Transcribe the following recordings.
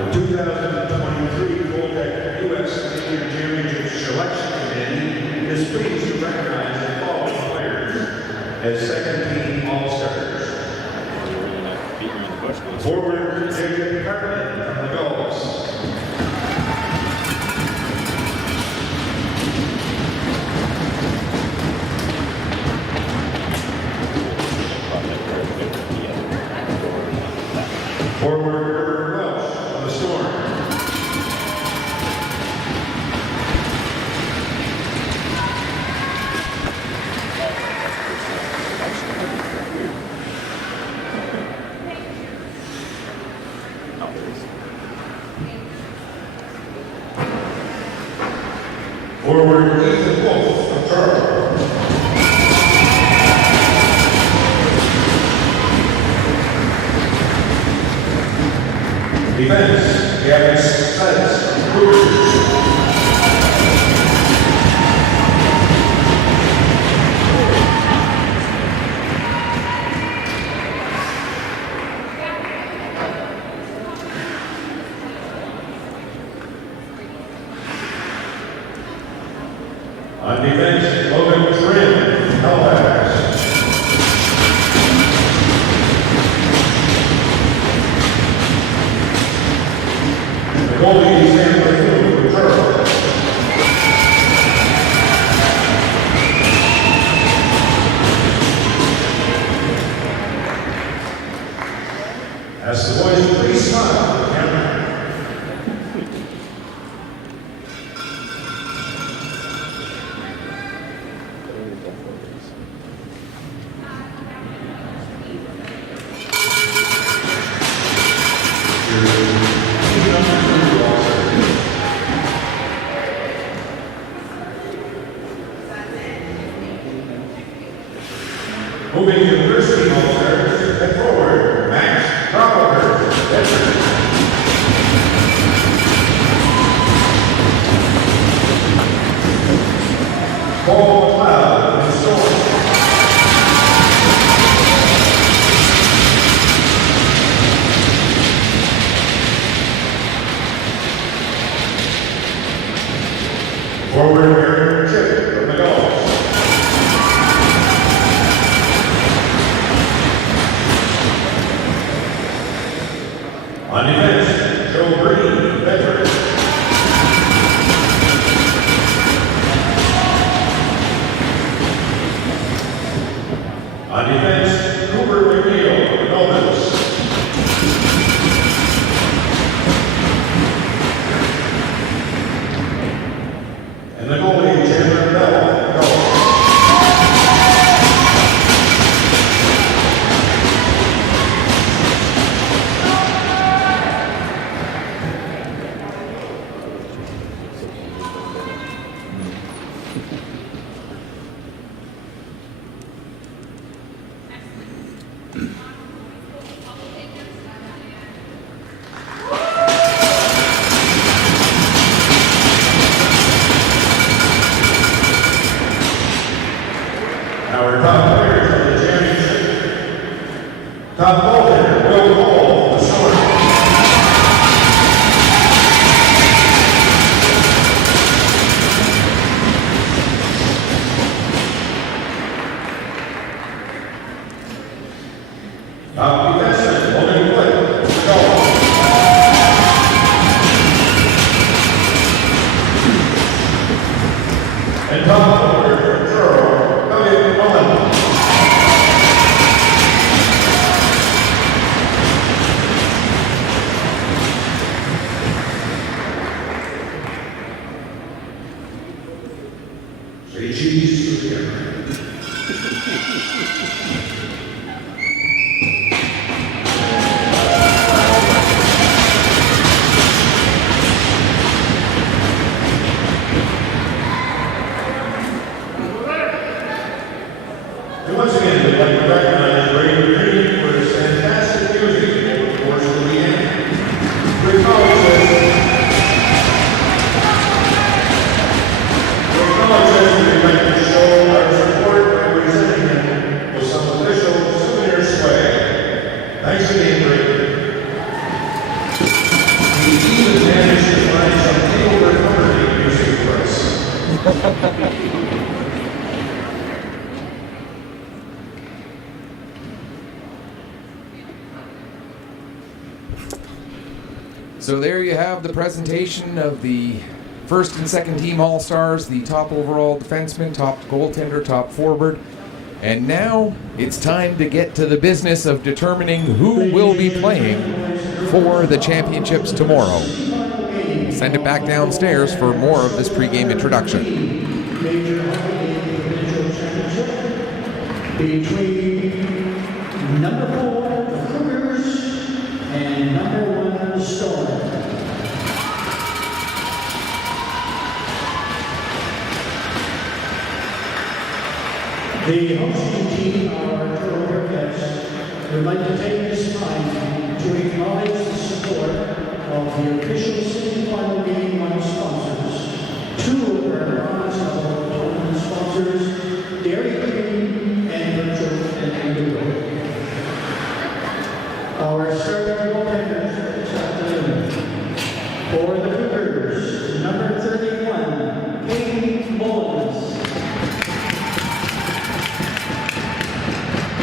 The 2023 Full-Tech U.S. Senior Championship Selection Committee is pleased to recognize the following players as second-team All-Stars. Forward, Jacob Cartman from the Gulls. Forward, Welsh from the Storm. Forward, Ethan Wolf from Charlotte. Defense, Gavin Spence from Cougars. On defense, Logan Trim, Halifax. The goalie is Sam Lefleur from Charlotte. Ask the boys to please smile for the camera. Moving to the first team All-Stars, at forward, Max Robert, veteran. Paul McLeod, from the Storm. Forward, Aaron Chip from the Gulls. On defense, Joe Green, veteran. On defense, Cooper McNeil, from Dolphins. And the goalie, Chandler Bell, from the Gulls. Our top players of the championship. Top goaltender, Will Cole, the Storm. Top defenseman, Logan Flick, the Gulls. And top forward, Charles Elliott Mullen. Say cheese to the camera. And once again, we'd like to recognize Brady Green for his fantastic music over the course of the weekend. We'd apologize we'd like to show our support by presenting him with some official souvenir swag. Thanks again, Brady. So there you have the presentation of the first and second team All-Stars, the top overall defenseman, top goaltender, top forward. And now it's time to get to the business of determining who will be playing for the championships tomorrow. We'll send it back downstairs for more of this pregame introduction. Between number 4, the Cougars, and number 1, the Storm. The hosting team, our Toronto Cougars, would like to take this time to acknowledge the support of the official semifinal game one sponsors. 2 of our province-level tournament sponsors, Dairy Queen and Provincial and Cougars. Our starting goaltenders this afternoon. For the Cougars, number 31, Kate Mullins.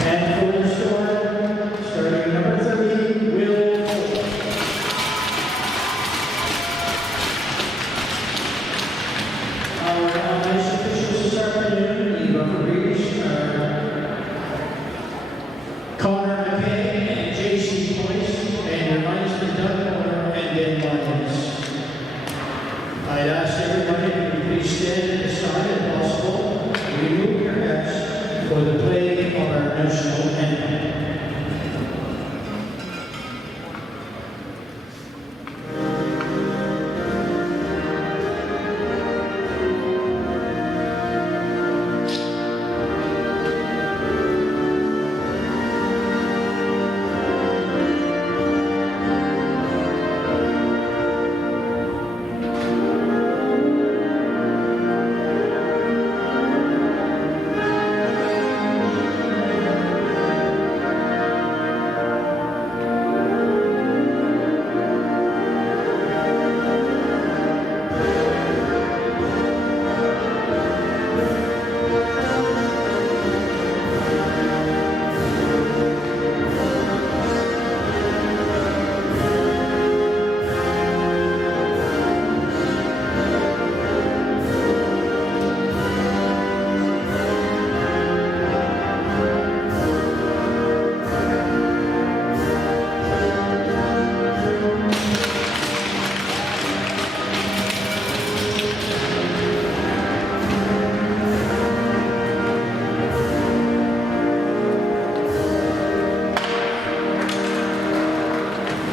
And for the Storm, starting number 30, Will Cole. Our on-ice officials this afternoon, the referees are Connor McKay and J.C. Boyce, and your linesman Doug Miller and Ben Lyons. I'd ask everybody to please stand at this time if possible. Remove your hats for the playing of our national anthem.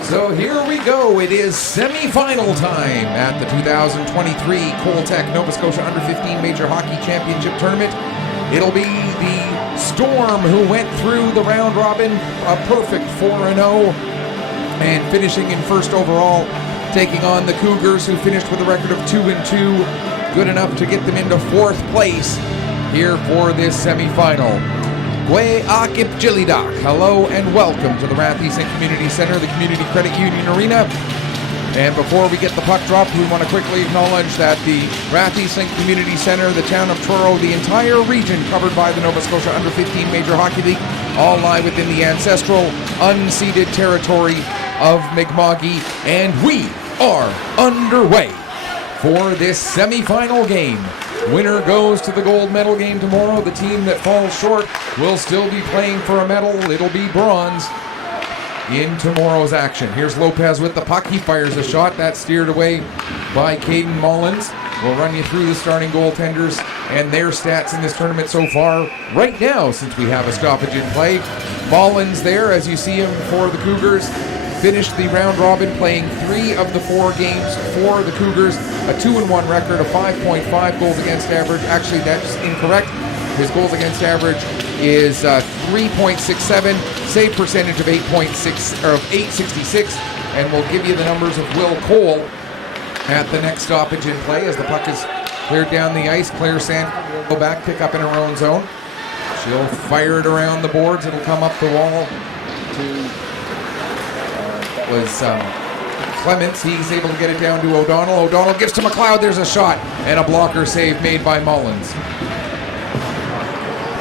So here we go. It is semi-final time at the 2023 Coltech Nova Scotia Under-15 Major Hockey Championship Tournament. It'll be the Storm who went through the round robin, a perfect 4-0, and finishing in first overall, taking on the Cougars, who finished with a record of 2-2, good enough to get them into fourth place here for this semi-final. Gwe Akip Jilidak. Hello and welcome to the Rathieson Community Center, the Community Credit Union Arena. And before we get the puck drop, we want to quickly acknowledge that the Rathieson Community Center, the town of Truro, the entire region covered by the Nova Scotia Under-15 Major Hockey League, all lie within the ancestral, unceded territory of Mi'kma'ki, and we are underway for this semi-final game. Winner goes to the gold medal game tomorrow. The team that falls short will still be playing for a medal. It'll be bronze in tomorrow's action. Here's Lopez with the puck. He fires a shot. That's steered away by Caden Mullins. We'll run you through the starting goaltenders and their stats in this tournament so far right now, since we have a stoppage in play. Mullins there, as you see him for the Cougars, finished the round robin playing 3 of the 4 games for the Cougars, a 2-1 record, a 5.5 goals against average. Actually, that's incorrect. His goals against average is 3.67, save percentage of 866, and we'll give you the numbers of Will Cole at the next stoppage in play as the puck is cleared down the ice. Claire Sand will go back, pick up in her own zone. She'll fire it around the boards. It'll come up the wall to Clements, he's able to get it down to O'Donnell. O'Donnell gives to McLeod. There's a shot and a blocker save made by Mullins.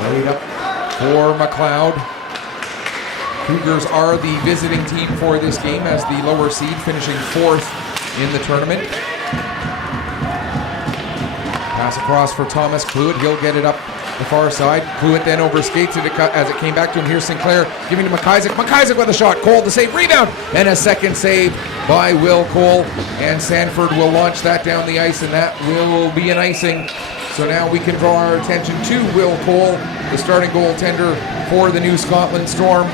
Laid up for McLeod. Cougars are the visiting team for this game as the lower seed, finishing 4th in the tournament. Pass across for Thomas Cluett. He'll get it up the far side. Cluett then overskates it as it came back to him. Here's Sinclair giving to McIsaac. McIsaac with a shot. Cole to save. Rebound. And a second save by Will Cole. And Sanford will launch that down the ice, and that will be an icing. So now we can draw our attention to Will Cole, the starting goaltender for the New Scotland Storm.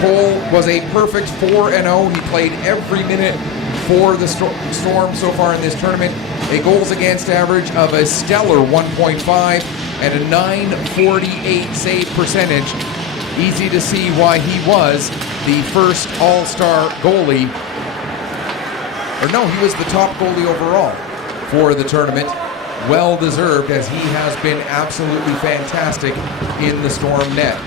Cole was a perfect 4-0. He played every minute for the Storm so far in this tournament. A goals against average of a stellar 1.5 and a .948 save percentage. Easy to see why he was the first All-Star goalie. Or no, he was the top goalie overall for the tournament. Well deserved, as he has been absolutely fantastic in the Storm net.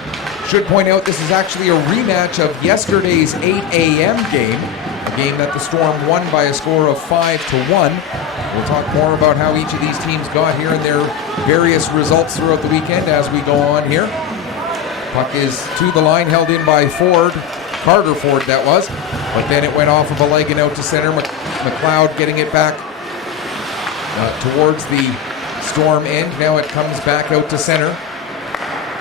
Should point out this is actually a rematch of yesterday's 8 a.m. game, a game that the Storm won by a score of 5-1. We'll talk more about how each of these teams got here and their various results throughout the weekend as we go on here. Puck is to the line, held in by Ford, Carter Ford that was, but then it went off of a leg and out to center. McLeod getting it back towards the Storm end. Now it comes back out to center.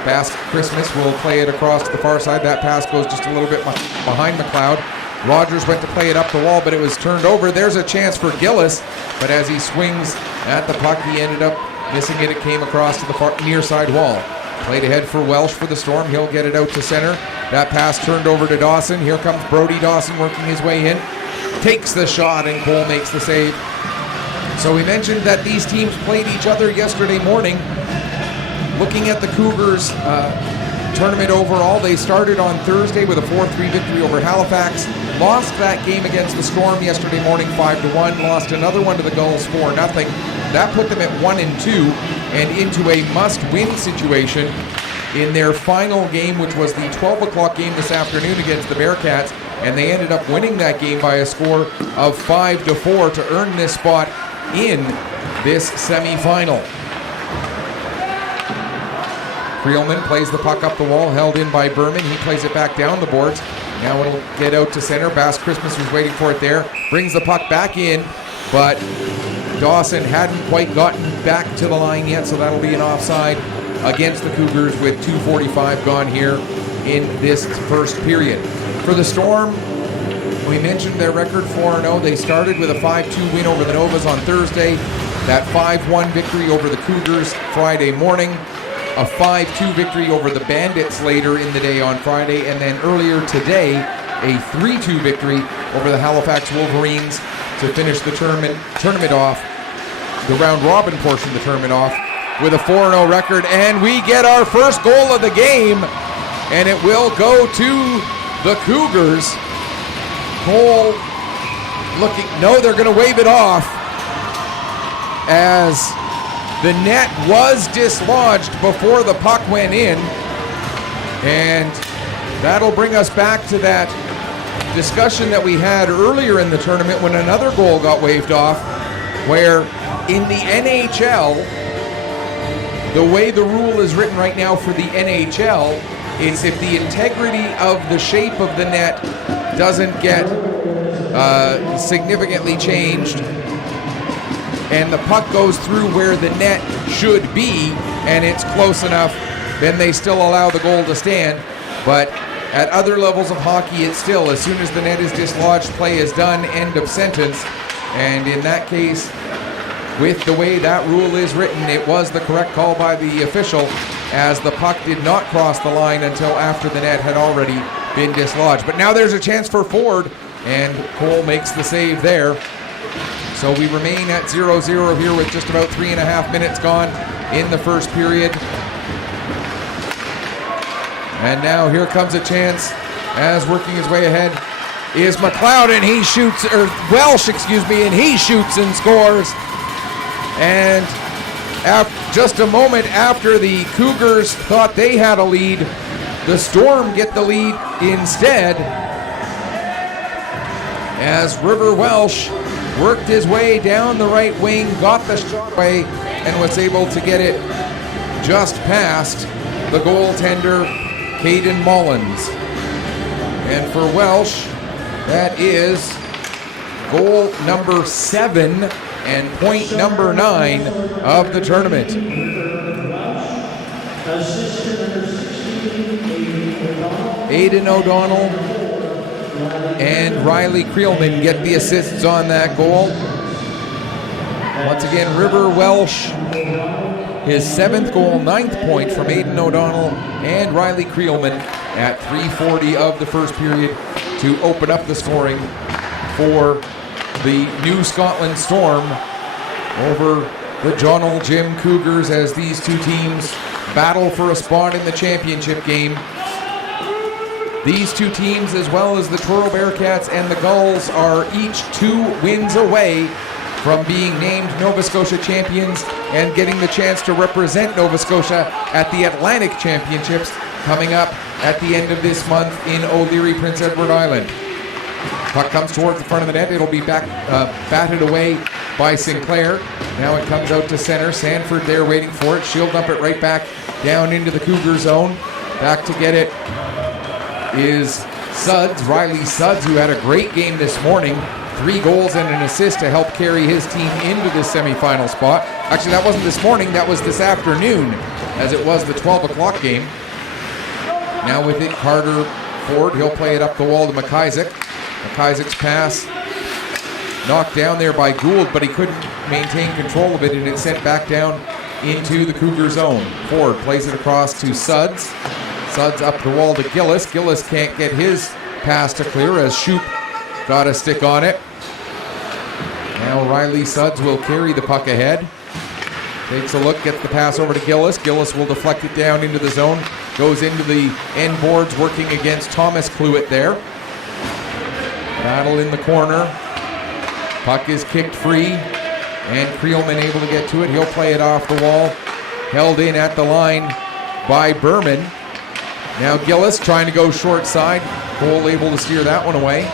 Basque Christmas will play it across to the far side. That pass goes just a little bit behind McLeod. Rogers went to play it up the wall, but it was turned over. There's a chance for Gillis, but as he swings at the puck, he ended up missing it. It came across to the near side wall. Played ahead for Welsh for the Storm. He'll get it out to center. That pass turned over to Dawson. Here comes Brody Dawson working his way in. Takes the shot, and Cole makes the save. So we mentioned that these teams played each other yesterday morning. Looking at the Cougars tournament overall, they started on Thursday with a 4-3 victory over Halifax. Lost that game against the Storm yesterday morning 5-1. Lost another one to the Gulls 4-0. That put them at 1-2 and into a must-win situation in their final game, which was the 12 o'clock game this afternoon against the Bearcats. And they ended up winning that game by a score of 5-4 to earn this spot in this semifinal. Creelman plays the puck up the wall, held in by Berman. He plays it back down the boards. Now it'll get out to center. Bass Christmas was waiting for it there. Brings the puck back in, but Dawson hadn't quite gotten back to the line yet, so that'll be an offside against the Cougars with 2:45 gone here in this first period. For the Storm, we mentioned their record 4-0. They started with a 5-2 win over the Novas on Thursday. That 5-1 victory over the Cougars Friday morning. A 5-2 victory over the Bandits later in the day on Friday, and then earlier today, a 3-2 victory over the Halifax Wolverines to finish the tournament off, the round-robin portion of the tournament off, with a 4-0 record. And we get our first goal of the game, and it will go to the Cougars. Cole looking, no, they're going to wave it off, as the net was dislodged before the puck went in, and that'll bring us back to that discussion that we had earlier in the tournament when another goal got waved off, where in the NHL, the way the rule is written right now for the NHL is if the integrity of the shape of the net doesn't get significantly changed, and the puck goes through where the net should be, and it's close enough, then they still allow the goal to stand. But at other levels of hockey, it's still, as soon as the net is dislodged, play is done, end of sentence. And in that case, with the way that rule is written, it was the correct call by the official, as the puck did not cross the line until after the net had already been dislodged. But now there's a chance for Ford, and Cole makes the save there. So we remain at 0-0 here with just about 3.5 minutes gone in the first period. And now here comes a chance, as working his way ahead is McLeod, and he shoots, or Welsh, and he shoots and scores. And just a moment after the Cougars thought they had a lead, the Storm get the lead instead. as River Welsh worked his way down the right wing, got the shot away, and was able to get it just past the goaltender, Caden Mullins. And for Welsh, that is goal number 7 and point number 9 of the tournament. Aidan O'Donnell and Riley Creelman get the assists on that goal. Once again, River Welsh, his 7th goal, 9th point from Aidan O'Donnell and Riley Creelman at 3:40 of the first period to open up the scoring for the New Scotland Storm over the Joneljim Cougars as these two teams battle for a spot in the championship game. These two teams, as well as the Truro Bearcats and the Gulls, are each 2 wins away from being named Nova Scotia champions and getting the chance to represent Nova Scotia at the Atlantic Championships coming up at the end of this month in O'Leary, Prince Edward Island. Puck comes towards the front of the net. It'll be batted away by Sinclair. Now it comes out to center. Sanford there waiting for it. She'll dump it right back down into the Cougar zone. Back to get it is Sudds, Riley Sudds, who had a great game this morning. 3 goals and an assist to help carry his team into the semifinal spot. Actually, that wasn't this morning, that was this afternoon, as it was the 12 o'clock game. Now with it, Carter Ford, he'll play it up the wall to McIsaac. McIsaac's pass knocked down there by Gould, but he couldn't maintain control of it, and it sent back down into the Cougar zone. Ford plays it across to Sudds. Sudds up the wall to Gillis. Gillis can't get his pass to clear as Shoup got a stick on it. Now Riley Sudds will carry the puck ahead. Takes a look, gets the pass over to Gillis. Gillis will deflect it down into the zone. Goes into the end boards, working against Thomas Cluett there. Battle in the corner. Puck is kicked free, and Creelman able to get to it. He'll play it off the wall. Held in at the line by Berman. Now Gillis trying to go short side. Cole able to steer that one away.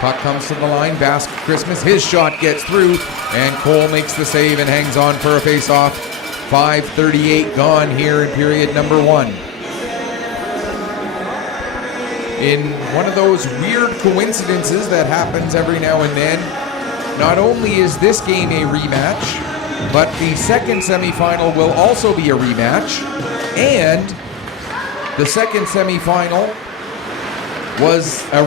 Puck comes to the line. Basket Christmas. His shot gets through, and Cole makes the save and hangs on for a face-off. 5:38 gone here in period number 1. In one of those weird coincidences that happens every now and then, not only is this game a rematch, but the second semifinal will also be a rematch, and the second semifinal is a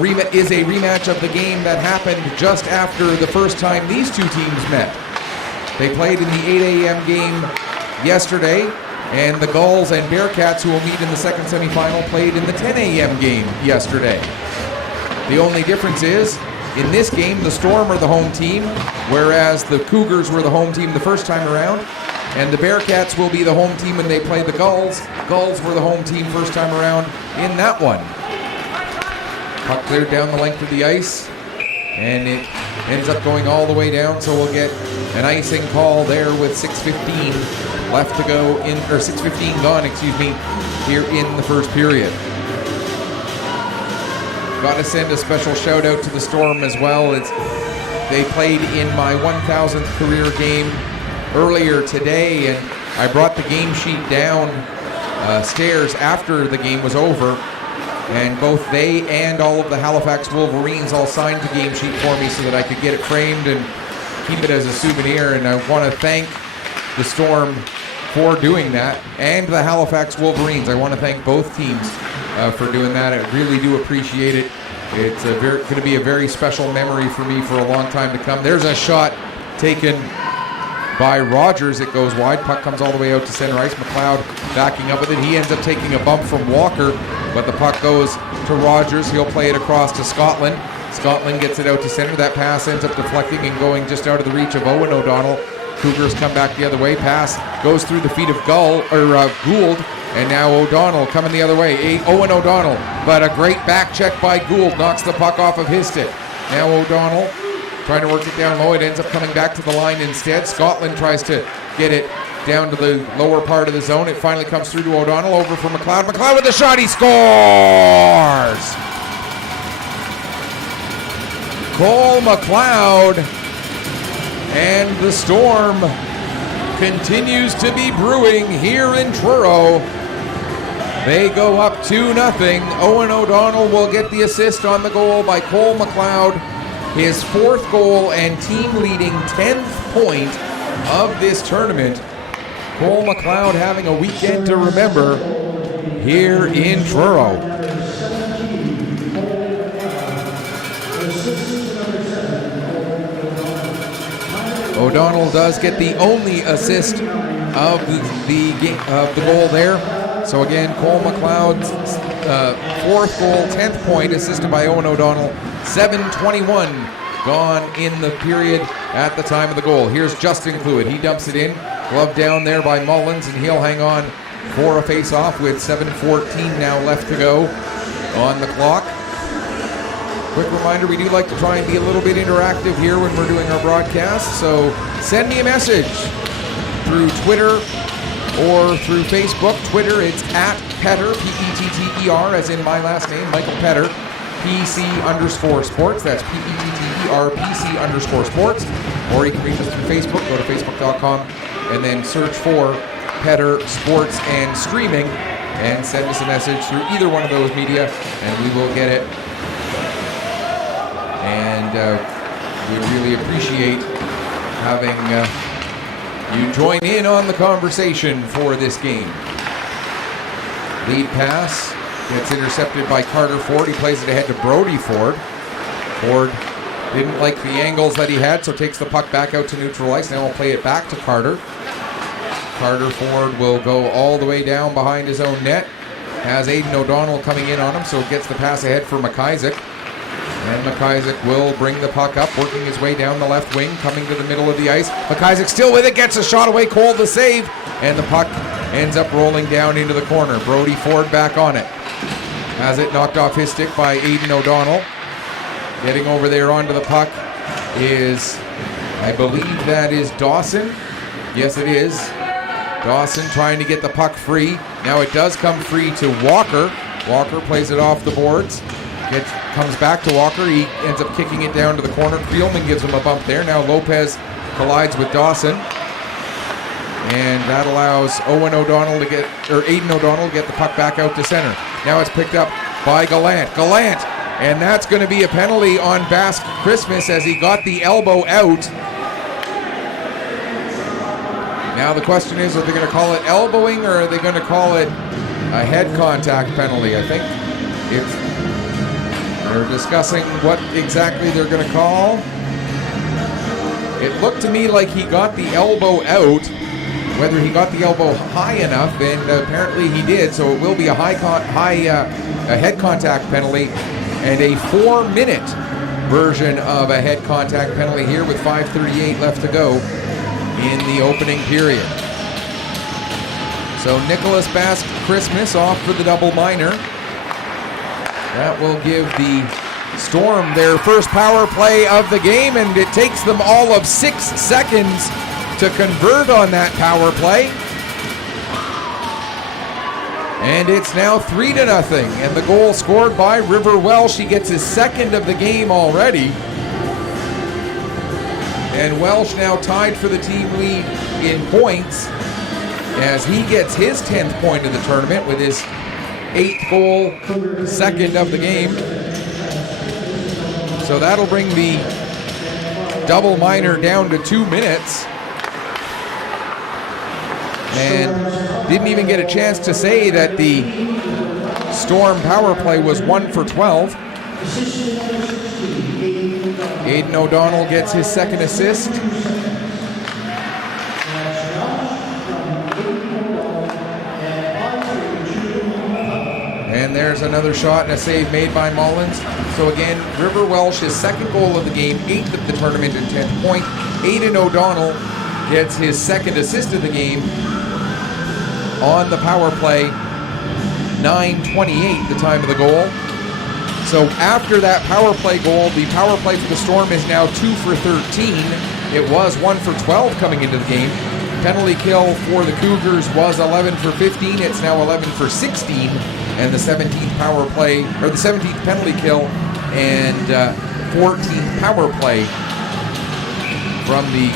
rematch of the game that happened just after the first time these two teams met. They played in the 8 a.m. game yesterday, and the Gulls and Bearcats, who will meet in the second semifinal, played in the 10 a.m. game yesterday. The only difference is, in this game, the Storm are the home team, whereas the Cougars were the home team the first time around, and the Bearcats will be the home team when they play the Gulls. Gulls were the home team first time around in that one. Puck cleared down the length of the ice, and it ends up going all the way down, so we'll get an icing call there with 6:15 left to go, or 6:15 gone, here in the first period. Got to send a special shout out to the Storm as well. They played in my 1,000th career game earlier today, and I brought the game sheet down stairs after the game was over, and both they and all of the Halifax Wolverines all signed the game sheet for me so that I could get it framed and keep it as a souvenir. And I want to thank the Storm for doing that, and the Halifax Wolverines. I want to thank both teams for doing that. I really do appreciate it. It's going to be a very special memory for me for a long time to come. There's a shot taken by Rogers. It goes wide. Puck comes all the way out to center ice. McLeod backing up with it. He ends up taking a bump from Walker, but the puck goes to Rogers. He'll play it across to Scotland. Scotland gets it out to center. That pass ends up deflecting and going just out of the reach of Owen O'Donnell. Cougars come back the other way. Pass goes through the feet of Gould, and now O'Donnell coming the other way. Owen O'Donnell, but a great back check by Gould knocks the puck off of his stick. Now O'Donnell trying to work it down low. It ends up coming back to the line instead. Scotland tries to get it down to the lower part of the zone. It finally comes through to O'Donnell, over for McLeod. McLeod with the shot, he scores! Cole McLeod, and the storm continues to be brewing here in Truro. They go up 2-0. Owen O'Donnell will get the assist on the goal by Cole McLeod. His 4th goal and team-leading 10th point of this tournament. Cole McLeod having a weekend to remember here in Truro. O'Donnell does get the only assist of the goal there. So again, Cole McLeod's 4th goal, 10th point, assisted by Owen O'Donnell. 7:21 gone in the period at the time of the goal. Here's Justin Cluett. He dumps it in. Glove down there by Mullins, and he'll hang on for a face-off with 7:14 now left to go on the clock. Quick reminder, we do like to try and be a little bit interactive here when we're doing our broadcast, so send me a message through Twitter or through Facebook. Twitter, it's at Petter, P-E-T-T-E-R, as in my last name, Michael Petter, PC_sports. That's P-E-T-T-E-R-PC_sports. Or you can reach us through Facebook. Go to facebook.com and then search for Petter Sports and Streaming and send us a message through either one of those media, and we will get it. And we really appreciate having you join in on the conversation for this game. Lead pass gets intercepted by Carter Ford. He plays it ahead to Brody Ford. Ford didn't like the angles that he had, so takes the puck back out to neutral ice. Now we'll play it back to Carter. Carter Ford will go all the way down behind his own net. Has Aidan O'Donnell coming in on him, so gets the pass ahead for McIsaac. And McIsaac will bring the puck up, working his way down the left wing, coming to the middle of the ice. McIsaac still with it, gets a shot away, Cole the save, and the puck ends up rolling down into the corner. Brody Ford back on it. Has it knocked off his stick by Aidan O'Donnell. Getting over there onto the puck is, I believe that is Dawson. Yes, it is. Dawson trying to get the puck free. Now it does come free to Walker. Walker plays it off the boards. Comes back to Walker. He ends up kicking it down to the corner. Creelman gives him a bump there. Now Lopez collides with Dawson. And that allows Aidan O'Donnell to get the puck back out to center. Now it's picked up by Gallant. Gallant! And that's going to be a penalty on Basque Christmas as he got the elbow out. Now the question is, are they going to call it elbowing or are they going to call it a head contact penalty? I think they're discussing what exactly they're going to call. It looked to me like he got the elbow out. Whether he got the elbow high enough, and apparently he did, so it will be a a head contact penalty and a 4-minute version of a head contact penalty here with 5:38 left to go in the opening period. So Nicholas Basque Christmas off for the double minor. That will give the Storm their first power play of the game, and it takes them all of 6 seconds to convert on that power play. And it's now 3-0, and the goal scored by River Welsh. He gets his second of the game already. And Welsh now tied for the team lead in points as he gets his 10th point of the tournament with his 8th goal, second of the game. So that'll bring the double minor down to 2 minutes. And didn't even get a chance to say that the Storm power play was 1 for 12. Aidan O'Donnell gets his second assist. And there's another shot and a save made by Mullins. So again, River Welsh, his second goal of the game, 8th of the tournament and 10th point. Aidan O'Donnell gets his second assist of the game on the power play, 9:28 the time of the goal. So after that power play goal, the power play for the Storm is now 2 for 13. It was 1 for 12 coming into the game. Penalty kill for the Cougars was 11 for 15. It's now 11 for 16. And the 17th power play, or the 17th penalty kill and 14th power play from the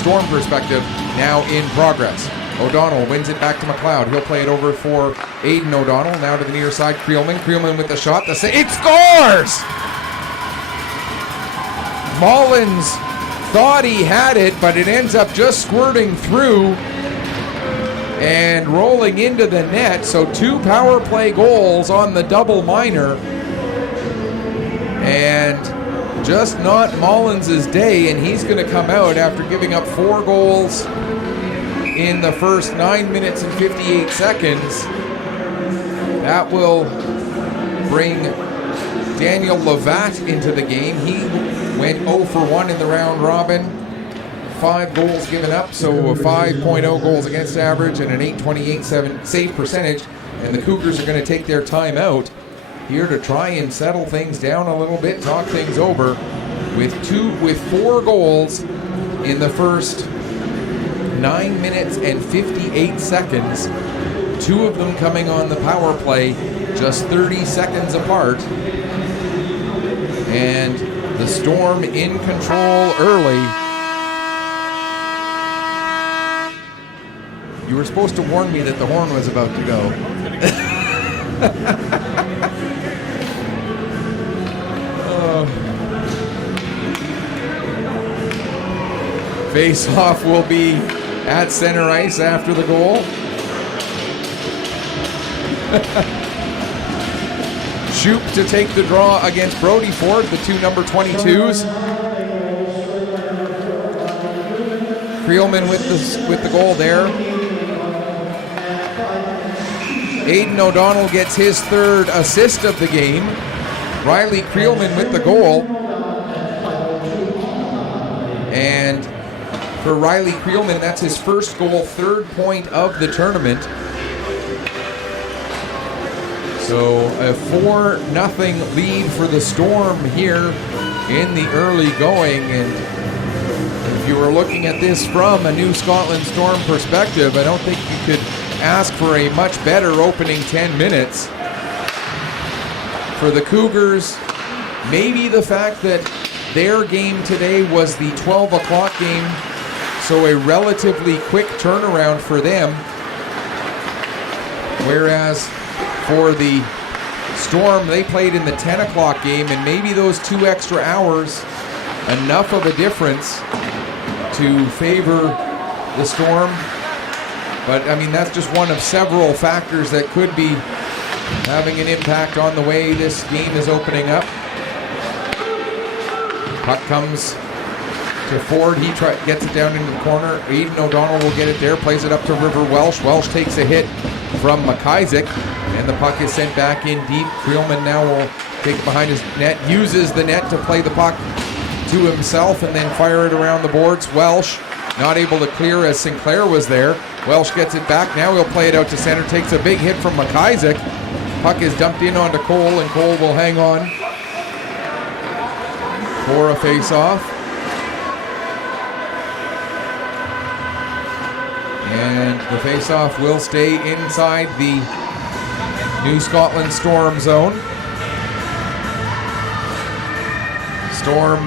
Storm perspective now in progress. O'Donnell wins it back to McLeod. He'll play it over for Aiden O'Donnell. Now to the near side, Creelman. Creelman with the shot. It scores! Mullins thought he had it, but it ends up just squirting through and rolling into the net. So 2 power play goals on the double minor. And just not Mullins' day, and he's going to come out after giving up 4 goals in the first 9 minutes and 58 seconds. That will bring Daniel Levatt into the game. He went 0 for 1 in the round robin. 5 goals given up, so a 5.0 goals against average and an .828 save percentage. And the Cougars are going to take their time out here to try and settle things down a little bit, talk things over with 4 goals in the first 9 minutes and 58 seconds. 2 of them coming on the power play just 30 seconds apart. And the Storm in control early. You were supposed to warn me that the horn was about to go. Face-off will be at center ice after the goal. Shoop to take the draw against Brody Ford, the 2 number 22s. Creelman with the goal there. Aiden O'Donnell gets his 3rd assist of the game. Riley Creelman with the goal. And for Riley Creelman, that's his 1st goal, 3rd point of the tournament. So a 4-0 lead for the Storm here in the early going. And if you were looking at this from a New Scotland Storm perspective, I don't think you could ask for a much better opening 10 minutes. For the Cougars, maybe the fact that their game today was the 12 o'clock game, so a relatively quick turnaround for them. Whereas for the Storm, they played in the 10 o'clock game, and maybe those 2 extra hours, enough of a difference to favor the Storm. But, I mean, that's just one of several factors that could be having an impact on the way this game is opening up. Puck comes to Ford. He gets it down into the corner. Aiden O'Donnell will get it there, plays it up to River Welsh. Welsh takes a hit from McIsaac, and the puck is sent back in deep. Creelman now will take it behind his net, uses the net to play the puck to himself and then fire it around the boards. Welsh not able to clear as Sinclair was there. Welsh gets it back. Now he'll play it out to center. Takes a big hit from McIsaac. Puck is dumped in onto Cole, and Cole will hang on for a face-off. And the face-off will stay inside the New Scotland Storm zone. Storm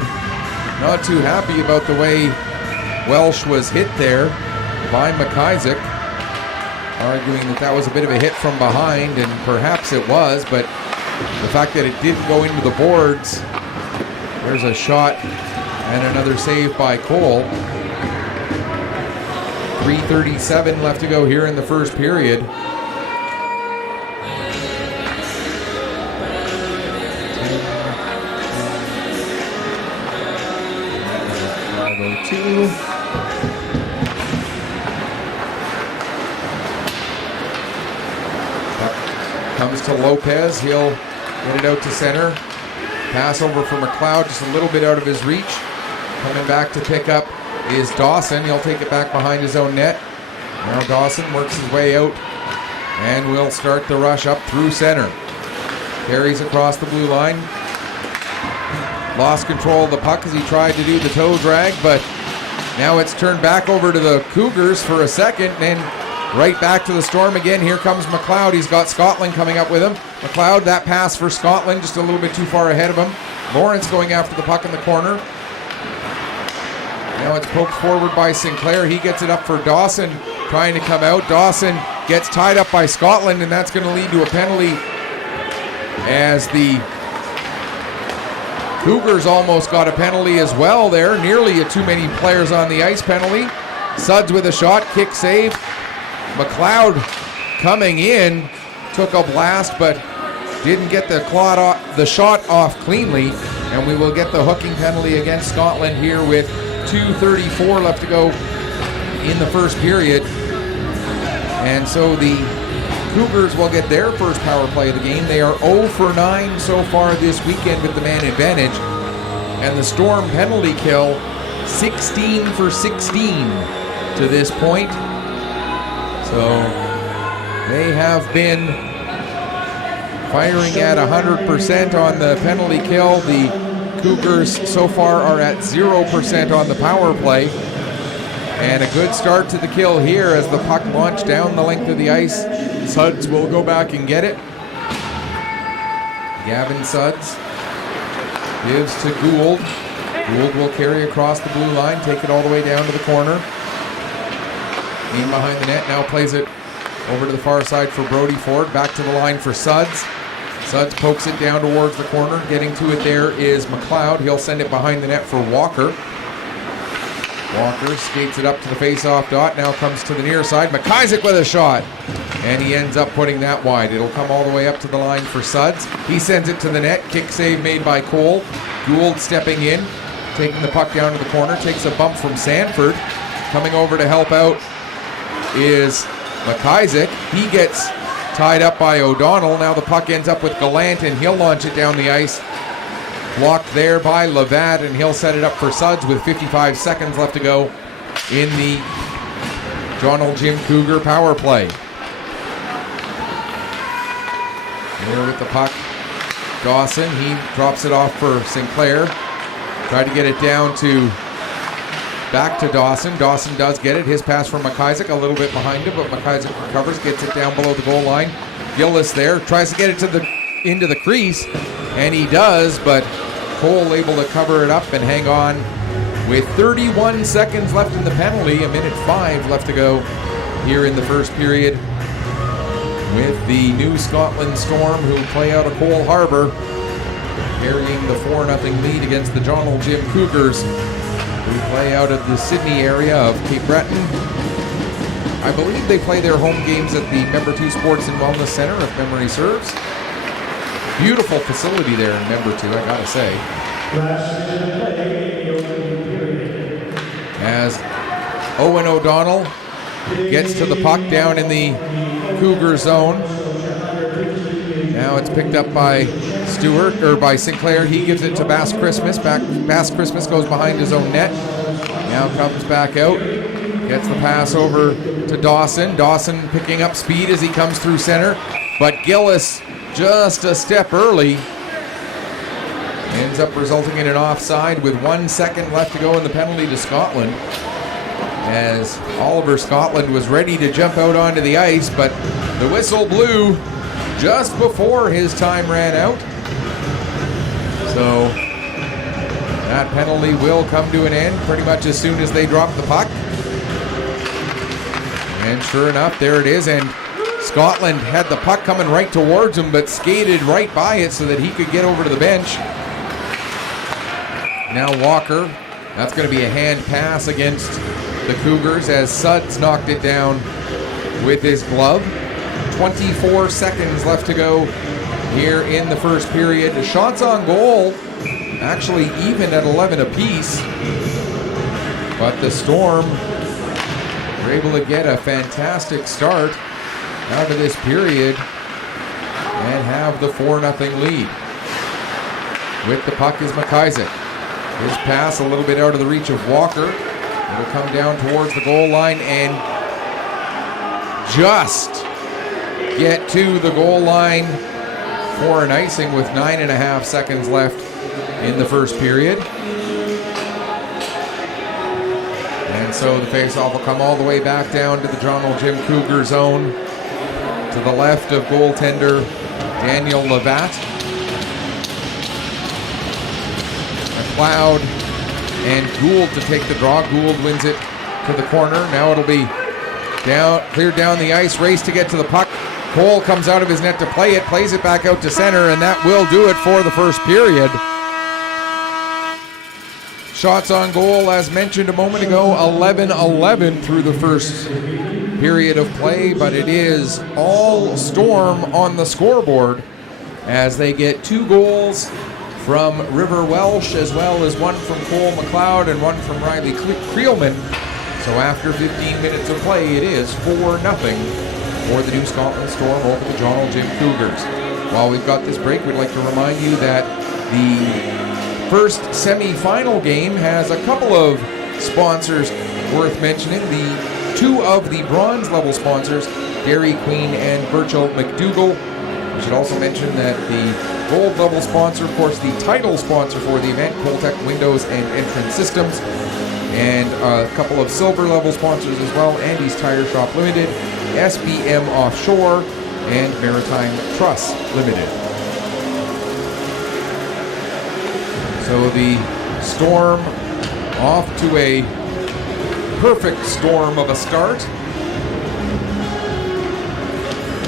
not too happy about the way Welsh was hit there by McIsaac, arguing that that was a bit of a hit from behind, and perhaps it was, but the fact that it didn't go into the boards, there's a shot and another save by Cole. 3:37 left to go here in the first period. Comes to Lopez. He'll get it out to center. Pass over for McLeod, just a little bit out of his reach. Coming back to pick up is Dawson. He'll take it back behind his own net. Now Dawson works his way out and will start the rush up through center. Carries across the blue line. Lost control of the puck as he tried to do the toe drag, but now it's turned back over to the Cougars for a second, and right back to the Storm again. Here comes McLeod. He's got Scotland coming up with him. McLeod, that pass for Scotland, just a little bit too far ahead of him. Lawrence going after the puck in the corner. Now it's poked forward by Sinclair. He gets it up for Dawson, trying to come out. Dawson gets tied up by Scotland, and that's going to lead to a penalty as the Cougars almost got a penalty as well there. Nearly a too many players on the ice penalty. Suds with a shot, kick save. McLeod coming in, took a blast, but didn't get the shot off cleanly, and we will get the hooking penalty against Scotland here with 2:34 left to go in the first period. And so the Cougars will get their first power play of the game. They are 0 for 9 so far this weekend with the man advantage. And the Storm penalty kill, 16 for 16 to this point. So they have been firing at 100% on the penalty kill. The Cougars so far are at 0% on the power play. And a good start to the kill here as the puck launched down the length of the ice. Suds will go back and get it. Gavin Suds gives to Gould. Gould will carry across the blue line, take it all the way down to the corner. In behind the net, now plays it over to the far side for Brody Ford. Back to the line for Suds. Suds pokes it down towards the corner. Getting to it there is McLeod. He'll send it behind the net for Walker. Walker skates it up to the face-off dot. Now comes to the near side. McIsaac with a shot. And he ends up putting that wide. It'll come all the way up to the line for Suds. He sends it to the net. Kick save made by Cole. Gould stepping in, taking the puck down to the corner. Takes a bump from Sanford. Coming over to help out is McIsaac. He gets tied up by O'Donnell. Now the puck ends up with Gallant, and he'll launch it down the ice. Blocked there by Levat, and he'll set it up for Suds with 55 seconds left to go in the Joneljim Cougar power play. Here with the puck, Dawson. He drops it off for Sinclair. Tried to get it down to back to Dawson. Dawson does get it. His pass from McIsaac a little bit behind him, but McIsaac recovers, gets it down below the goal line. Gillis there tries to get it to into the crease, and he does, but Cole able to cover it up and hang on with 31 seconds left in the penalty. 1:05 left to go here in the first period with the New Scotland Storm, who play out of Cole Harbour, carrying the 4-0 lead against the Joneljim Cougars, who play out of the Sydney area of Cape Breton. I believe they play their home games at the Member 2 Sports and Wellness Center, if memory serves. Beautiful facility there in Member 2, I gotta say. As Owen O'Donnell gets to the puck down in the Cougar zone. Now it's picked up by by Sinclair. He gives it to Bass Christmas. Bass Christmas goes behind his own net. Now comes back out. Gets the pass over to Dawson. Dawson picking up speed as he comes through center. But Gillis just a step early. Ends up resulting in an offside with 1 second left to go in the penalty to Scotland. As Oliver Scotland was ready to jump out onto the ice, but the whistle blew just before his time ran out. So that penalty will come to an end pretty much as soon as they drop the puck. And sure enough, there it is. And Scotland had the puck coming right towards him, but skated right by it so that he could get over to the bench. Now Walker, that's going to be a hand pass against the Cougars as Suds knocked it down with his glove. 24 seconds left to go here in the first period. The shots on goal actually even at 11 apiece, but the Storm were able to get a fantastic start out of this period and have the 4-0 lead. With the puck is McIsaac. His pass a little bit out of the reach of Walker. It'll come down towards the goal line and just get to the goal line for an icing with 9.5 seconds left in the first period. And so the faceoff will come all the way back down to the Joneljim Cougar zone to the left of goaltender Daniel Levat. McLeod and Gould to take the draw. Gould wins it to the corner. Now it'll be cleared down the ice, race to get to the puck. Cole comes out of his net to play it, plays it back out to center, and that will do it for the first period. Shots on goal, as mentioned a moment ago, 11-11 through the first period of play, but it is all Storm on the scoreboard as they get 2 goals from River Welsh, as well as 1 from Cole McLeod and 1 from Riley Creelman. So after 15 minutes of play, it is 4-0 for the New Scotland Storm over the Joneljim Cougars. While we've got this break, we'd like to remind you that the first semi-final game has a couple of sponsors worth mentioning. The 2 of the bronze level sponsors, Dairy Queen and Virgil McDougall. We should also mention that the gold level sponsor, of course, the title sponsor for the event, Coltec Windows and Entrance Systems, and a couple of silver level sponsors as well, Andy's Tire Shop Limited, SBM Offshore, and Maritime Trust Limited. So the Storm off to a perfect storm of a start.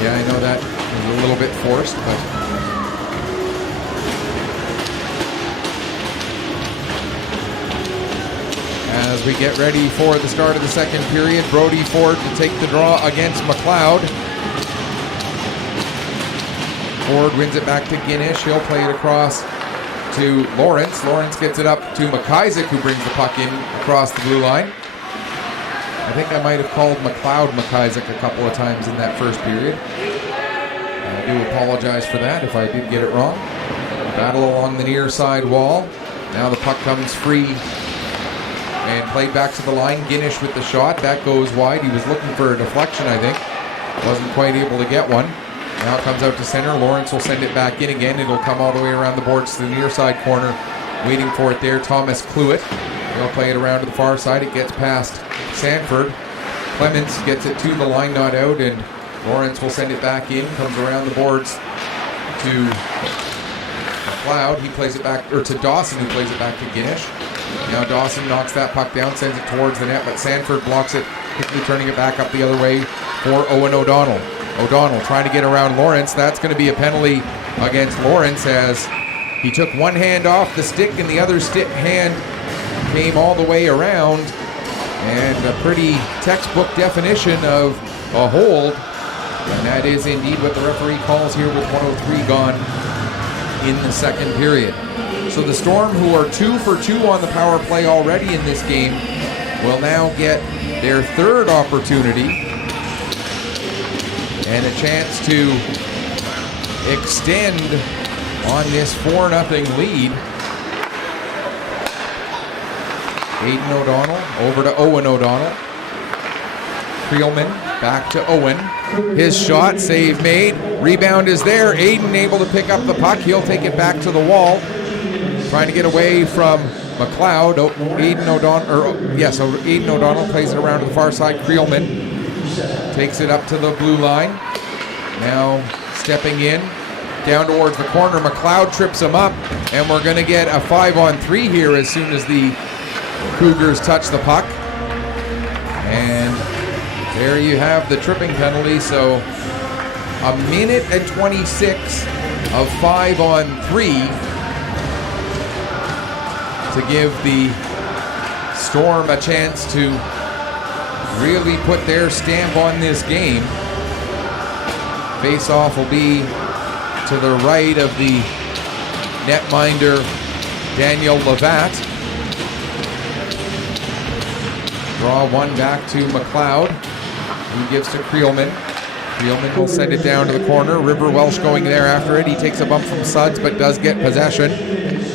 Yeah, I know that is a little bit forced, but as we get ready for the start of the second period, Brody Ford to take the draw against McLeod. Ford wins it back to Guinish. He'll play it across to Lawrence. Lawrence gets it up to McIsaac, who brings the puck in across the blue line. I think I might have called McLeod McIsaac a couple of times in that first period. I do apologize for that if I did get it wrong. Battle along the near side wall. Now the puck comes free and played back to the line. Guinish with the shot. That goes wide. He was looking for a deflection, I think. Wasn't quite able to get one. Now it comes out to center. Lawrence will send it back in again. It'll come all the way around the boards to the near side corner. Waiting for it there, Thomas Cluett. He'll play it around to the far side. It gets past Sanford. Clements gets it to the line, not out, and Lawrence will send it back in. Comes around the boards to McLeod. He plays it back, or to Dawson, who plays it back to Guinish. Now Dawson knocks that puck down, sends it towards the net, but Sanford blocks it, quickly turning it back up the other way for Owen O'Donnell. O'Donnell trying to get around Lawrence. That's going to be a penalty against Lawrence as he took one hand off the stick and the other hand came all the way around. And a pretty textbook definition of a hold. And that is indeed what the referee calls here with 1:03 gone in the second period. So the Storm, who are 2 for 2 on the power play already in this game, will now get their third opportunity and a chance to extend on this 4-0 lead. Aidan O'Donnell over to Owen O'Donnell. Creelman back to Owen. His shot, save made. Rebound is there. Aidan able to pick up the puck. He'll take it back to the wall. Trying to get away from McLeod. Aidan O'Donnell plays it around to the far side. Creelman takes it up to the blue line. Now stepping in, down towards the corner. McLeod trips him up, and we're going to get a 5-on-3 here as soon as the Cougars touch the puck. And there you have the tripping penalty. So a minute and 26 of 5-on-3 to give the Storm a chance to really put their stamp on this game. Face-off will be to the right of the netminder Daniel Levat. Draw one back to McLeod, who gives to Creelman. Creelman will send it down to the corner. River Welsh going there after it. He takes a bump from Suds, but does get possession.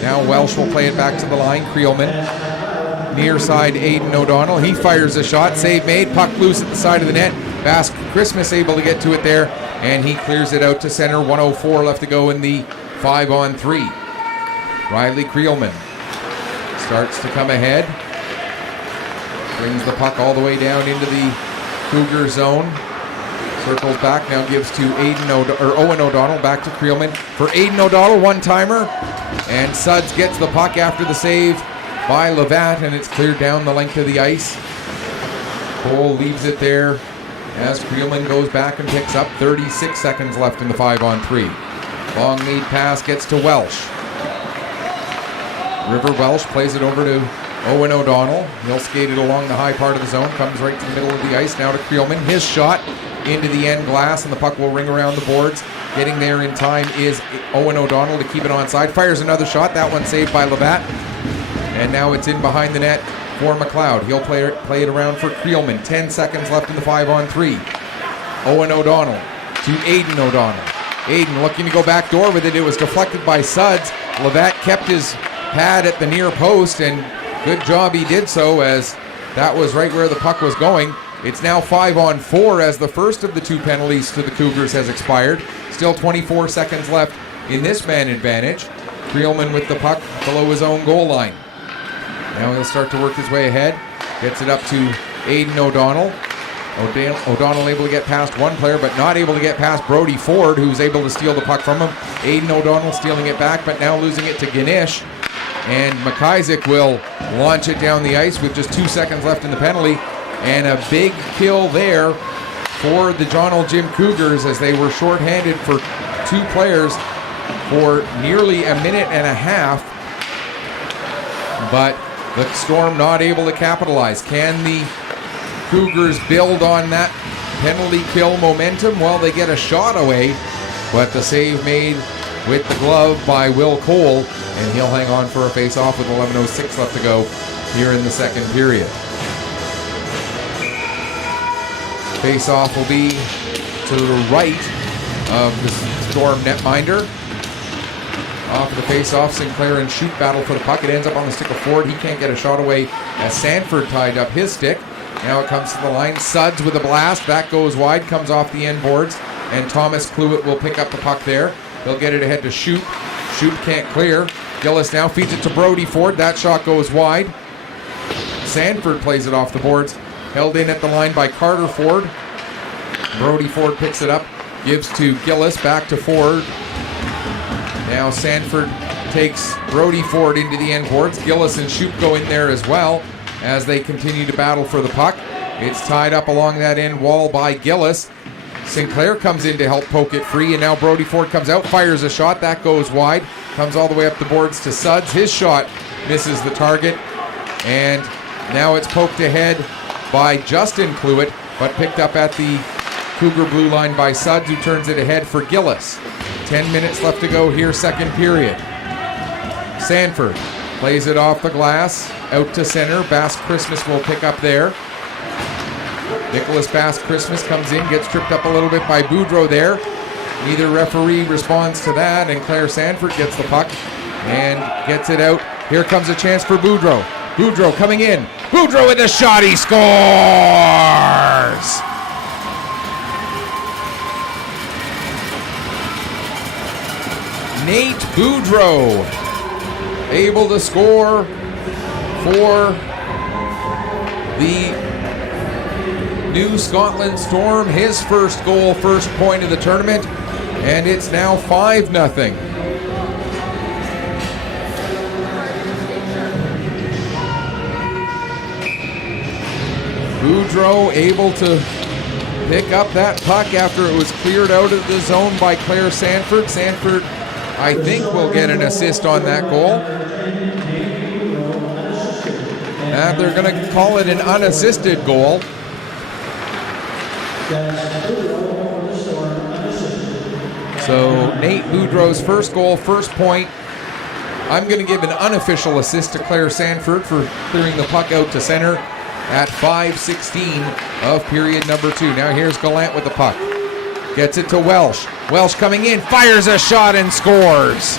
Now Welsh will play it back to the line. Creelman. Near side, Aidan O'Donnell. He fires a shot. Save made. Puck loose at the side of the net. Basque Christmas able to get to it there, and he clears it out to center. 1:04 left to go in the 5-on-3. Riley Creelman starts to come ahead. Brings the puck all the way down into the Cougar zone. Circles back, now gives to Owen O'Donnell, back to Creelman. For Aiden O'Donnell, one-timer. And Suds gets the puck after the save by Levatt, and it's cleared down the length of the ice. Cole leaves it there as Creelman goes back and picks up. 36 seconds left in the 5-on-3. Long lead pass gets to Welsh. River Welsh plays it over to Owen O'Donnell. He'll skate it along the high part of the zone, comes right to the middle of the ice, now to Creelman. His shot into the end glass, and the puck will ring around the boards. Getting there in time is Owen O'Donnell to keep it onside. Fires another shot, that one saved by Levatt. And now it's in behind the net for McLeod. He'll play it around for Creelman. 10 seconds left in the 5-on-3. Owen O'Donnell to Aiden O'Donnell. Aiden looking to go back door with it. It was deflected by Suds. Levatt kept his pad at the near post, and good job he did so, as that was right where the puck was going. It's now 5-on-4 as the first of the two penalties to the Cougars has expired. Still 24 seconds left in this man advantage. Creelman with the puck below his own goal line. Now he'll start to work his way ahead. Gets it up to Aiden O'Donnell. O'Donnell able to get past one player, but not able to get past Brody Ford, who's able to steal the puck from him. Aiden O'Donnell stealing it back, but now losing it to Ganesh. And McIsaac will launch it down the ice with just 2 seconds left in the penalty. And a big kill there for the Joneljim Cougars, as they were shorthanded for two players for nearly a minute and a half. But the Storm not able to capitalize. Can the Cougars build on that penalty kill momentum? Well, they get a shot away, but the save made with the glove by Will Cole, and he'll hang on for a face-off with 11:06 left to go here in the second period. Face-off will be to the right of the Storm netminder. Off the face-off, Sinclair and Shoot battle for the puck. It ends up on the stick of Ford. He can't get a shot away as Sanford tied up his stick. Now it comes to the line. Suds with a blast. That goes wide, comes off the end boards, and Thomas Cluett will pick up the puck there. He'll get it ahead to Shoot. Shoot can't clear. Gillis now feeds it to Brody Ford. That shot goes wide. Sanford plays it off the boards. Held in at the line by Carter Ford. Brody Ford picks it up. Gives to Gillis. Back to Ford. Now Sanford takes Brody Ford into the end boards. Gillis and Shoot go in there as well as they continue to battle for the puck. It's tied up along that end wall by Gillis. Sinclair comes in to help poke it free, and now Brody Ford comes out, fires a shot. That goes wide. Comes all the way up the boards to Suds. His shot misses the target. And now it's poked ahead by Justin Cluett, but picked up at the Cougar blue line by Suds, who turns it ahead for Gillis. 10 minutes left to go here, second period. Sanford plays it off the glass, out to center. Bass Christmas will pick up there. Nicholas Bass Christmas comes in, gets tripped up a little bit by Boudreau there. Neither referee responds to that, and Claire Sanford gets the puck and gets it out. Here comes a chance for Boudreau. Boudreau coming in. Boudreau with a shot, he scores! Nate Boudreau able to score for the New Scotland Storm. His first goal, first point of the tournament, and it's now 5-0. Boudreau able to pick up that puck after it was cleared out of the zone by Claire Sanford. Sanford, I think, will get an assist on that goal. They're going to call it an unassisted goal. So Nate Boudreau's first goal, first point. I'm going to give an unofficial assist to Claire Sanford for clearing the puck out to center at 5:16 of period number 2. Now here's Gallant with the puck. Gets it to Welsh. Welsh coming in, fires a shot and scores.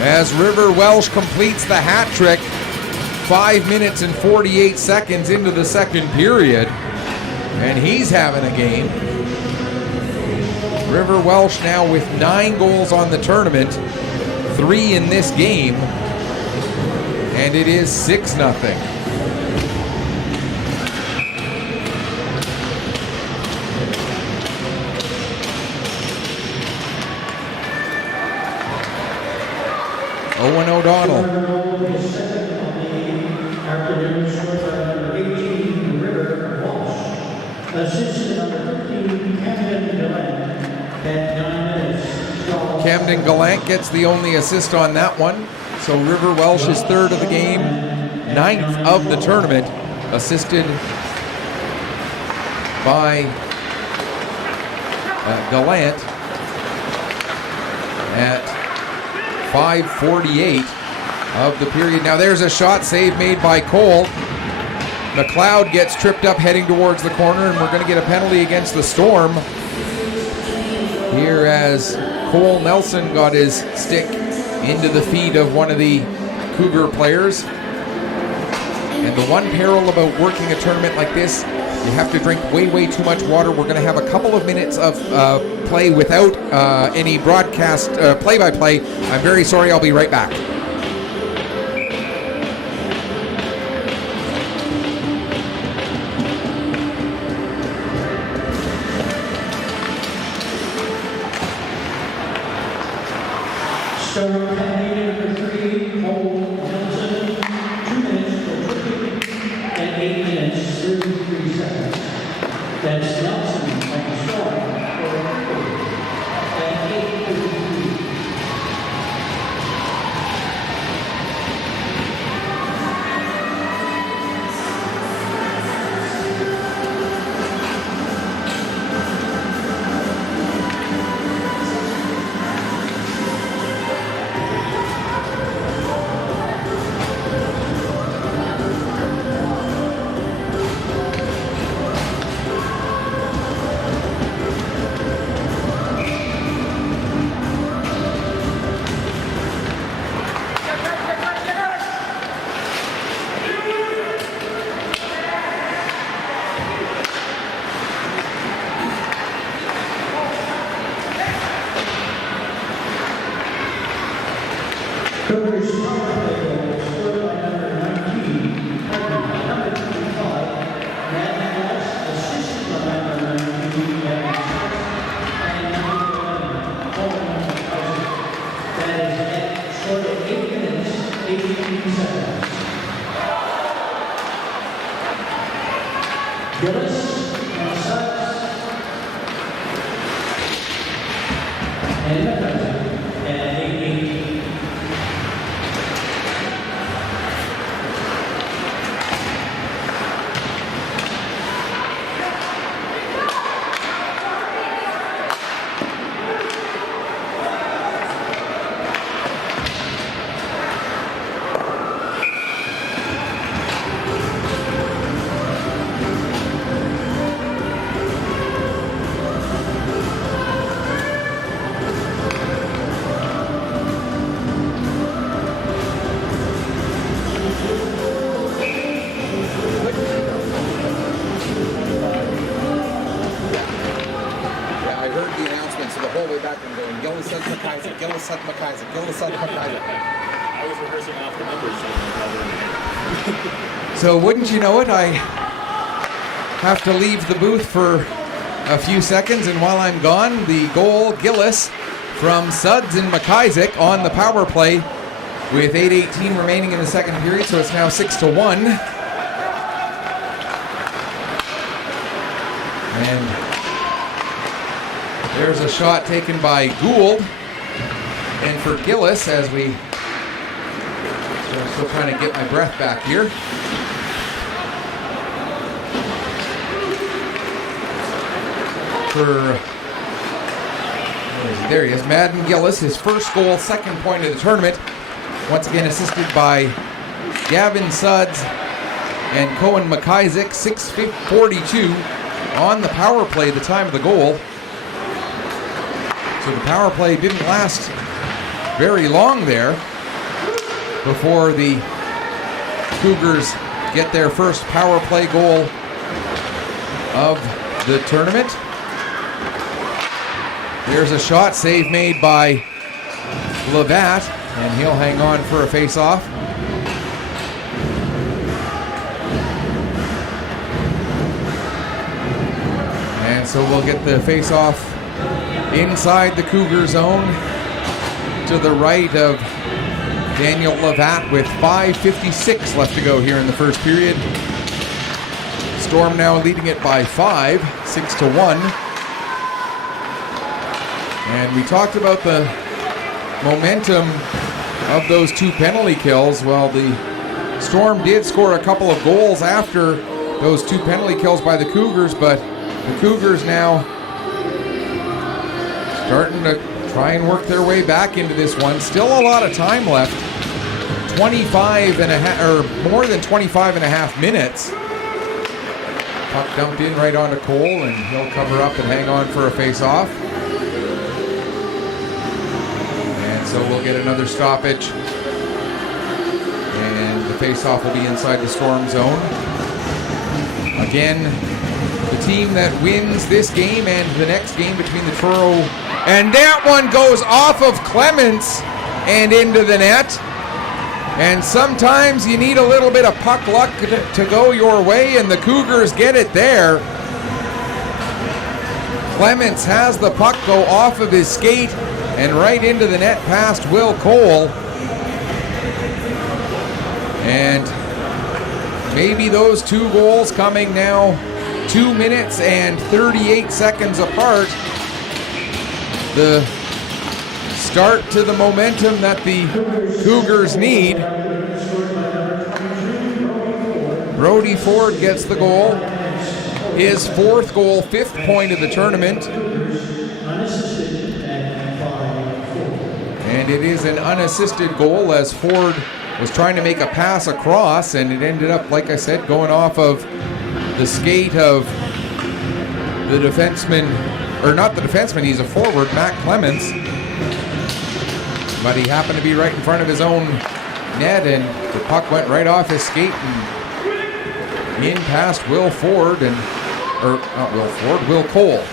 As River Welsh completes the hat trick, 5 minutes and 48 seconds into the second period, and he's having a game. River Welsh now with 9 goals on the tournament, 3 in this game, and it is 6-0. Owen O'Donnell. His second on the afternoon, scored by number 18, River Walsh. Assisted number 15, Camden Gallant, at 9 minutes. Camden Gallant gets the only assist on that one. So River Welsh is third of the game, 9th of the tournament, assisted by Gallant at 5:48 of the period. Now there's a shot save made by Cole. McLeod gets tripped up heading towards the corner, and we're going to get a penalty against the Storm here as Cole Nelson got his stick into the feet of one of the Cougar players. And the one peril about working a tournament like this, you have to drink way too much water. We're going to have a couple of minutes of play without any broadcast play-by-play. I'm very sorry, I'll be right back. Starter penalty number 3, Cole Nelson, 2 minutes for tripping, and 8 minutes, 33 seconds. That's Nelson on the Storm for at 8:53. Cougars power play goal scored by number 19, number 25, Matt Moss, assisted by number 19, Gavin Smith, and number 11, Coleman Isaac. That is net scored at 8 minutes, 18 seconds. Gillis and Sutton and McCutcheon at 8:18. So wouldn't you know it, I have to leave the booth for a few seconds, and while I'm gone, the goal, Gillis from Suds and McIsaac on the power play with 8:18 remaining in the second period, so it's now 6-1. And there's a shot taken by Gould, and for Gillis, as I'm still trying to get my breath back here. There he is, Madden Gillis, his first goal, second point of the tournament. Once again assisted by Gavin Suds and Cohen McIsaac, 6:42 on the power play, the time of the goal. So the power play didn't last very long there before the Cougars get their first power play goal of the tournament. There's a shot, save made by Levat, and he'll hang on for a face-off. And so we'll get the face-off inside the Cougar zone to the right of Daniel Lavat with 5:56 left to go here in the first period. Storm now leading it by 5, 6-1. And we talked about the momentum of those 2 penalty kills. Well, the Storm did score a couple of goals after those 2 penalty kills by the Cougars, but the Cougars now starting to try and work their way back into this one. Still a lot of time left. 25 and a half, or more than 25 and a half minutes. Puck dumped in right onto Cole, and he'll cover up and hang on for a face-off. And so we'll get another stoppage. And the face-off will be inside the Storm zone. Again, the team that wins this game and the next game between the Truro, and that one goes off of Clements and into the net. And sometimes you need a little bit of puck luck to go your way, and the Cougars get it there. Clements has the puck go off of his skate and right into the net past Will Cole. And maybe those 2 goals coming now 2 minutes and 38 seconds apart. The start to the momentum that the Cougars need. Brody Ford gets the goal. His 4th goal, 5th point of the tournament. And it is an unassisted goal as Ford was trying to make a pass across, and it ended up, like I said, going off of the skate of the defenseman, or not the defenseman, he's a forward, Matt Clements. But he happened to be right in front of his own net, and the puck went right off his skate and in past Will Ford, and, or not Will Ford, Will Cole.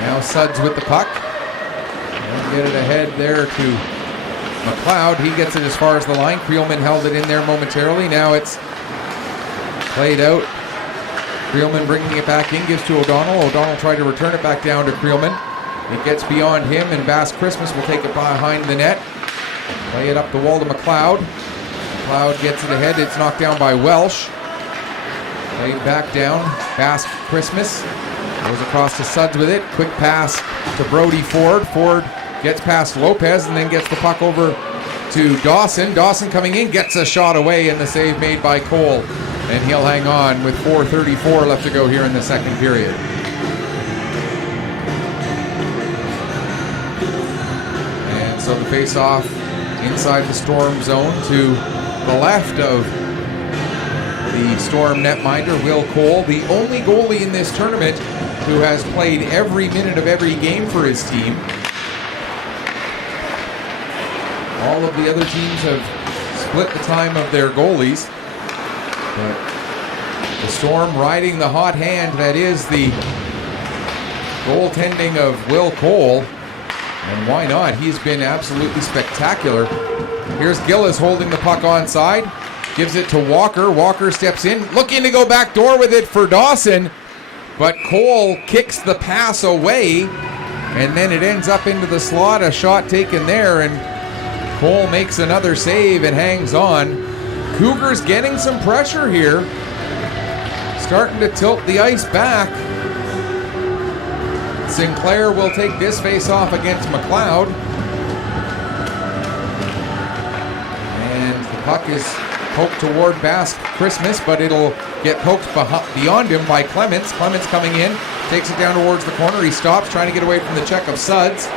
Now Suds with the puck. And get it ahead there to McLeod. He gets it as far as the line. Creelman held it in there momentarily. Now it's played out. Creelman bringing it back in, gives to O'Donnell. O'Donnell tried to return it back down to Creelman. It gets beyond him, and Bass Christmas will take it behind the net. Play it up the wall to McLeod. McLeod gets it ahead. It's knocked down by Welsh. Played back down. Bass Christmas goes across to Suds with it. Quick pass to Brody Ford. Ford gets past Lopez and then gets the puck over to Dawson. Dawson coming in, gets a shot away, and the save made by Cole. And he'll hang on with 4:34 left to go here in the second period. And so the face-off inside the Storm zone to the left of the Storm netminder, Will Cole, the only goalie in this tournament who has played every minute of every game for his team. All of the other teams have split the time of their goalies. But the Storm riding the hot hand that is the goaltending of Will Cole. And why not? He's been absolutely spectacular. Here's Gillis holding the puck onside. Gives it to Walker. Walker steps in, looking to go back door with it for Dawson. But Cole kicks the pass away. And then it ends up into the slot. A shot taken there. And Cole makes another save and hangs on. Cougars getting some pressure here. Starting to tilt the ice back. Sinclair will take this face off against McLeod. And the puck is poked toward Bass Christmas, but it'll get poked beyond him by Clements. Clements coming in, takes it down towards the corner. He stops, trying to get away from the check of Suds.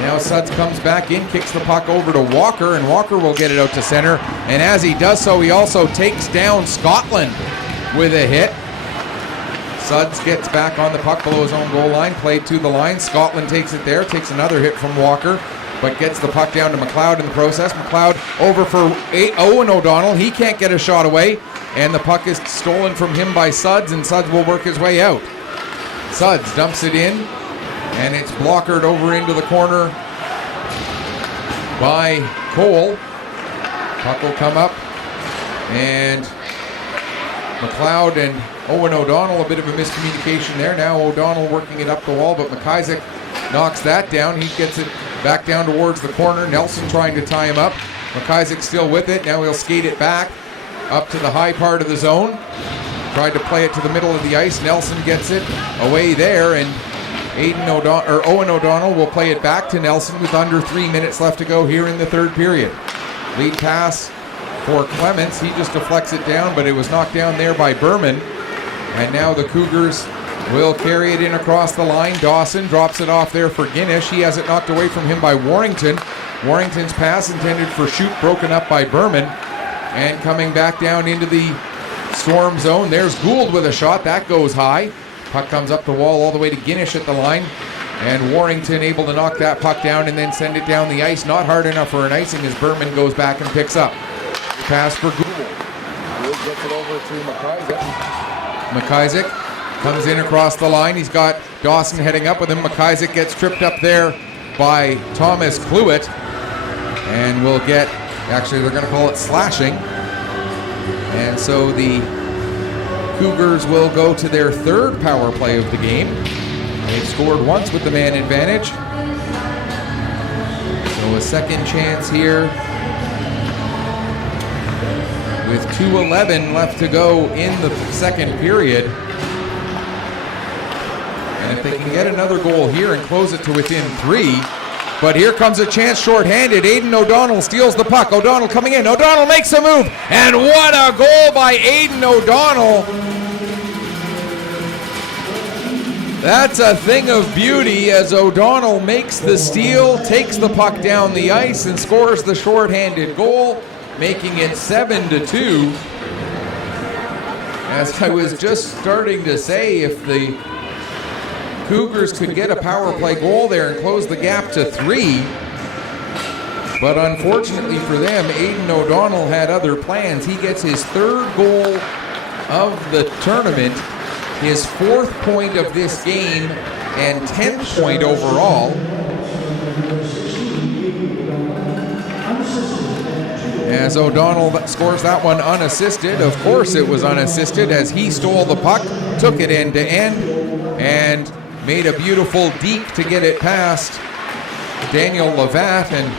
Now Suds comes back in, kicks the puck over to Walker, and Walker will get it out to center. And as he does so, he also takes down Scotland with a hit. Suds gets back on the puck below his own goal line, played to the line. Scotland takes it there, takes another hit from Walker, but gets the puck down to McLeod in the process. McLeod over for Owen O'Donnell. He can't get a shot away, and the puck is stolen from him by Suds, and Suds will work his way out. Suds dumps it in, and it's blockered over into the corner by Cole. Puck will come up, and McLeod and Owen O'Donnell, a bit of a miscommunication there. Now O'Donnell working it up the wall, but McIsaac knocks that down. He gets it back down towards the corner. Nelson trying to tie him up. McIsaac still with it. Now he'll skate it back up to the high part of the zone. Tried to play it to the middle of the ice. Nelson gets it away there, and Owen O'Donnell will play it back to Nelson with under 3 minutes left to go here in the third period. Lead pass for Clements. He just deflects it down, but it was knocked down there by Berman. And now the Cougars will carry it in across the line. Dawson drops it off there for Guinness. He has it knocked away from him by Warrington. Warrington's pass intended for Shoup, broken up by Berman. And coming back down into the Storm zone, there's Gould with a shot. That goes high. Puck comes up the wall all the way to Guinness at the line. And Warrington able to knock that puck down and then send it down the ice. Not hard enough for an icing as Berman goes back and picks up. Pass for Gould. Gould gets it over to McIsaac. McIsaac comes in across the line. He's got Dawson heading up with him. McIsaac gets tripped up there by Thomas Cluett. And will get, actually they're going to call it slashing. And so the Cougars will go to their third power play of the game. They've scored once with the man advantage. So a second chance here with 2:11 left to go in the second period. And if they can get another goal here and close it to within 3. But here comes a chance shorthanded. Aidan O'Donnell steals the puck. O'Donnell coming in. O'Donnell makes a move. And what a goal by Aidan O'Donnell. That's a thing of beauty as O'Donnell makes the steal, takes the puck down the ice, and scores the shorthanded goal, making it 7-2. As I was just starting to say, if the Cougars could get a power play goal there and close the gap to 3. But unfortunately for them, Aidan O'Donnell had other plans. He gets his third goal of the tournament, his 4th point of this game, and 10th point overall. As O'Donnell scores that one unassisted. Of course it was unassisted as he stole the puck, took it end to end, and made a beautiful deke to get it past Daniel Levatt. And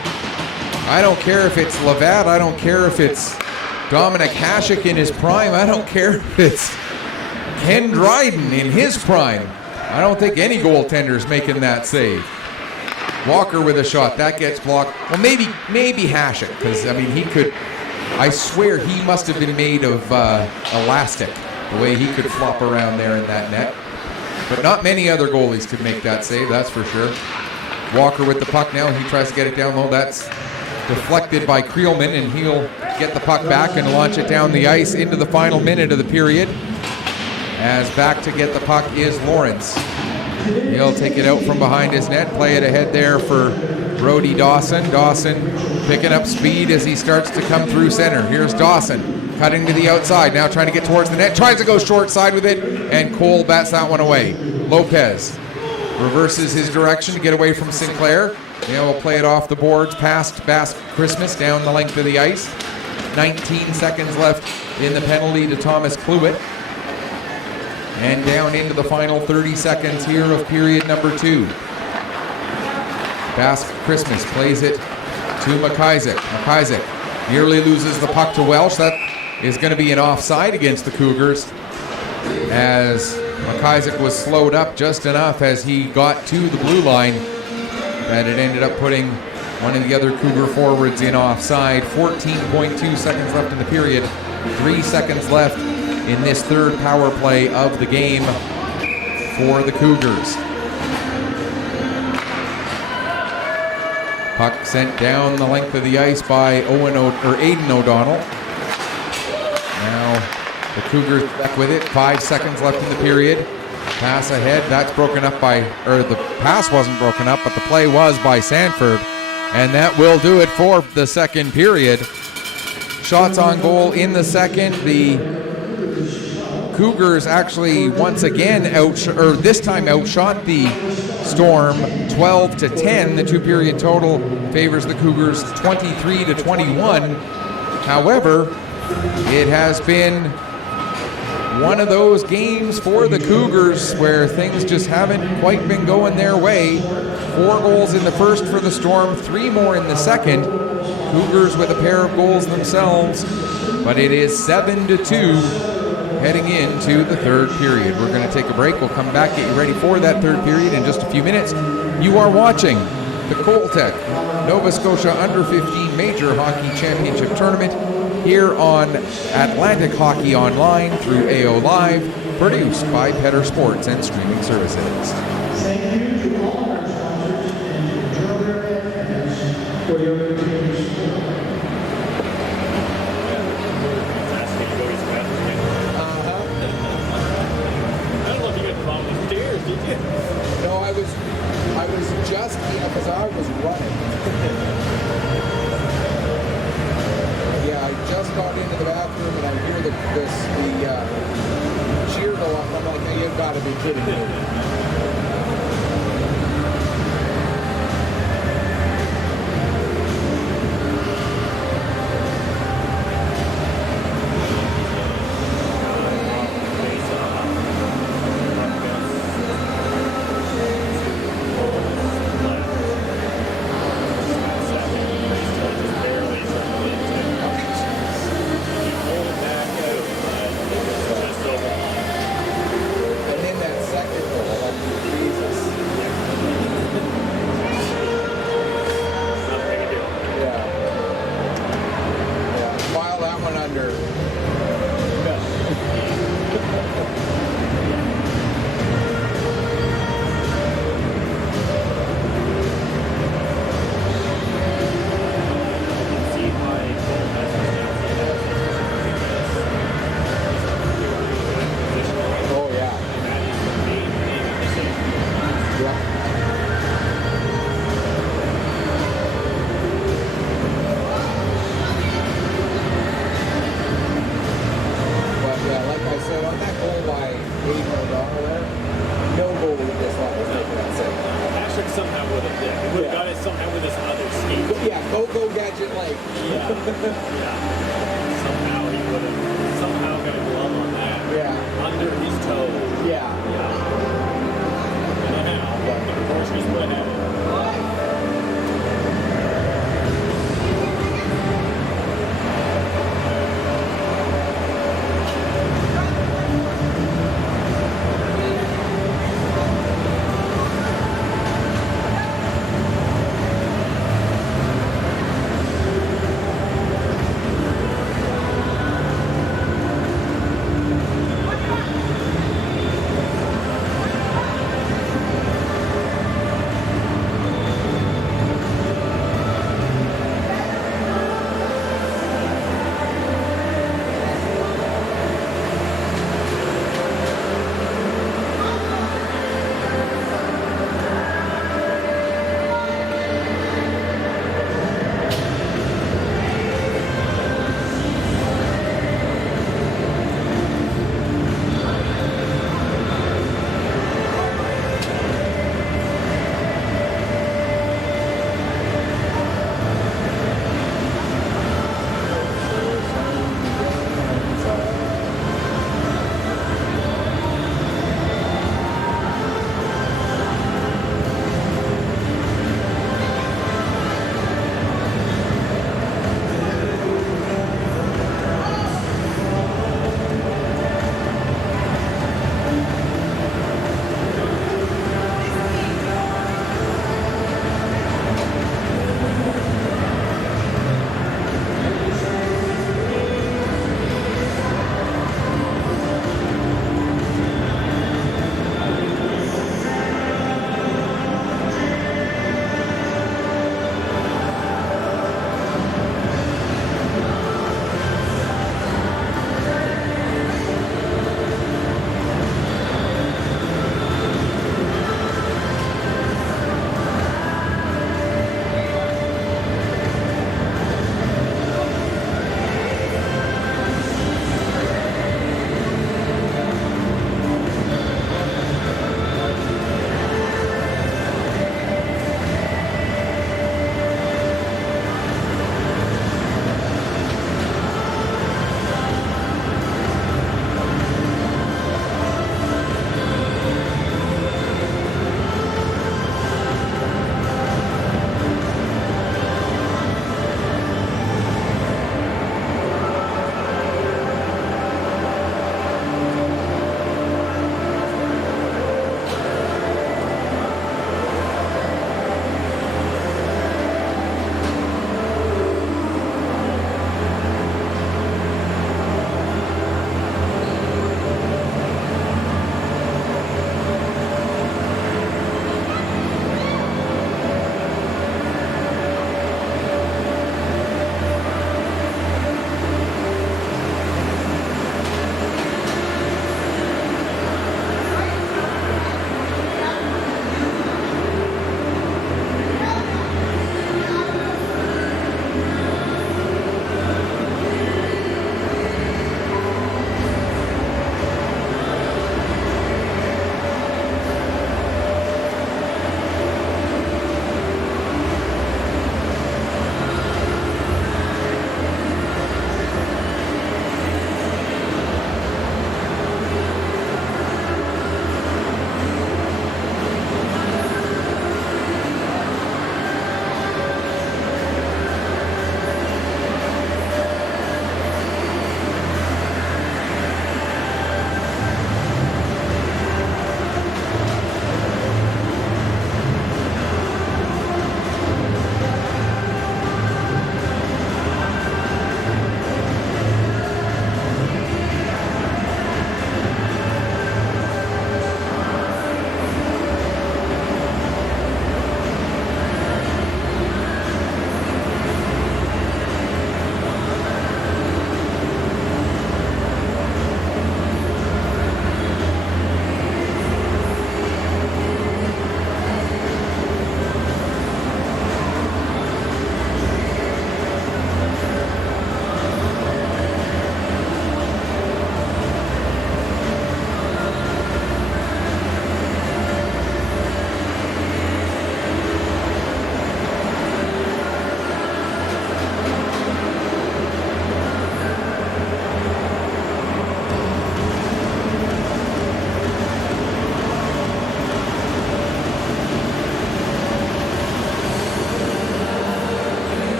I don't care if it's Levatt, I don't care if it's Dominic Hasek in his prime, I don't care if it's Ken Dryden in his prime. I don't think any goaltender's making that save. Walker with a shot, that gets blocked. Well, maybe Hasek, because I mean he could, I swear he must have been made of elastic, the way he could flop around there in that net. But not many other goalies could make that save, that's for sure. Walker with the puck now. He tries to get it down low. That's deflected by Creelman, and he'll get the puck back and launch it down the ice into the final minute of the period. As back to get the puck is Lawrence. He'll take it out from behind his net, play it ahead there for Brody Dawson. Dawson picking up speed as he starts to come through center. Here's Dawson. Cutting to the outside, now trying to get towards the net, tries to go short side with it, and Cole bats that one away. Lopez reverses his direction to get away from Sinclair. Now we'll play it off the boards past Basque Christmas down the length of the ice. 19 seconds left in the penalty to Thomas Cluett. And down into the final 30 seconds here of period number 2. Basque Christmas plays it to McIsaac. McIsaac nearly loses the puck to Welsh. That is going to be an offside against the Cougars, as McIsaac was slowed up just enough as he got to the blue line that it ended up putting one of the other Cougar forwards in offside. 14.2 seconds left in the period. 3 seconds left in this third power play of the game for the Cougars. Puck sent down the length of the ice by Aidan O'Donnell. Now the Cougars back with it. 5 seconds left in the period. Pass ahead. That's broken up by, or the pass wasn't broken up, but the play was by Sanford. And that will do it for the second period. Shots on goal in the second. The Cougars actually once again this time outshot the Storm 12-10. The 2-period total favors the Cougars 23-21. However, it has been one of those games for the Cougars where things just haven't quite been going their way. 4 goals in the first for the Storm, 3 more in the second. Cougars with a pair of goals themselves, but it is 7-2 heading into the third period. We're going to take a break. We'll come back, get you ready for that third period in just a few minutes. You are watching the Coltec Nova Scotia Under-15 Major Hockey Championship Tournament here on Atlantic Hockey Online through AO Live, produced by Petter Sports and Streaming Services. Thank you to all our sponsors and to Joneljim fans for your continued support. I don't know if you got the bottom of the stairs, did you? No, I was just, because I was running. Yeah, I just got into the bathroom and I hear the cheer go up. I'm like, hey, you've got to be kidding me. And then that second goal, Jesus. Yeah. Yeah. File that one under. Oh, yeah. Yeah. But yeah, like I said, on that goal by Aiden O'Donnell there, no goal with this one was taken that save. Patrick somehow would have did. He would have got it somehow with his other skate. Yeah, go gadget like. Yeah. Somehow he would have somehow got a glove on that. Yeah. Under his toe. Yeah. Anyhow, but of course he's put at it.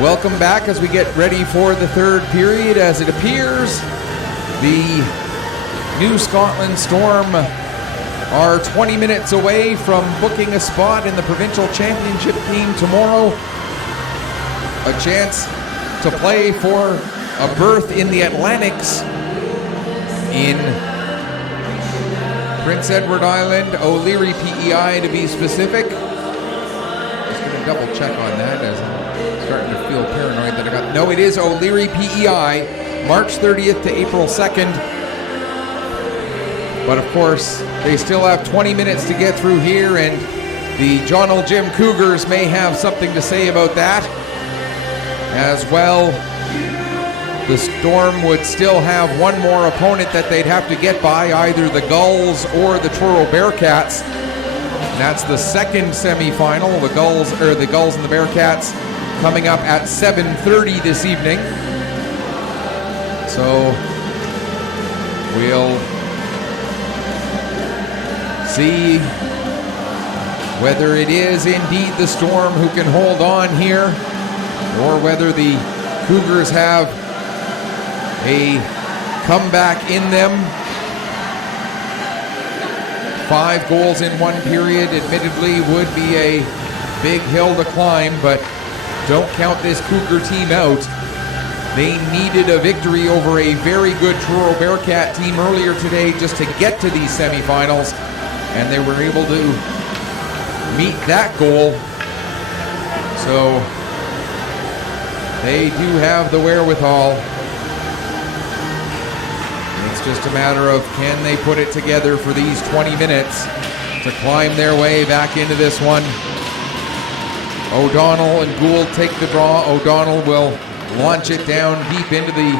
Welcome back as we get ready for the third period. As it appears, the New Scotland Storm are 20 minutes away from booking a spot in the Provincial Championship game tomorrow. A chance to play for a berth in the Atlantics in Prince Edward Island, O'Leary PEI to be specific. Just going to double check on that as I'm starting to feel paranoid that I got. No, it is O'Leary PEI, March 30th to April 2nd. But of course, they still have 20 minutes to get through here, and the Joneljim Cougars may have something to say about that. As well, the Storm would still have one more opponent that they'd have to get by, either the Gulls or the Truro Bearcats. And that's the second semifinal, the Gulls and the Bearcats coming up at 7:30 this evening. So we'll see whether it is indeed the Storm who can hold on here, or whether the Cougars have a comeback in them. 5 goals in one period admittedly would be a big hill to climb, but don't count this Cougar team out. They needed a victory over a very good Truro Bearcat team earlier today just to get to these semifinals, and they were able to meet that goal. So they do have the wherewithal. It's just a matter of, can they put it together for these 20 minutes to climb their way back into this one. O'Donnell and Gould take the draw. O'Donnell will launch it down deep into the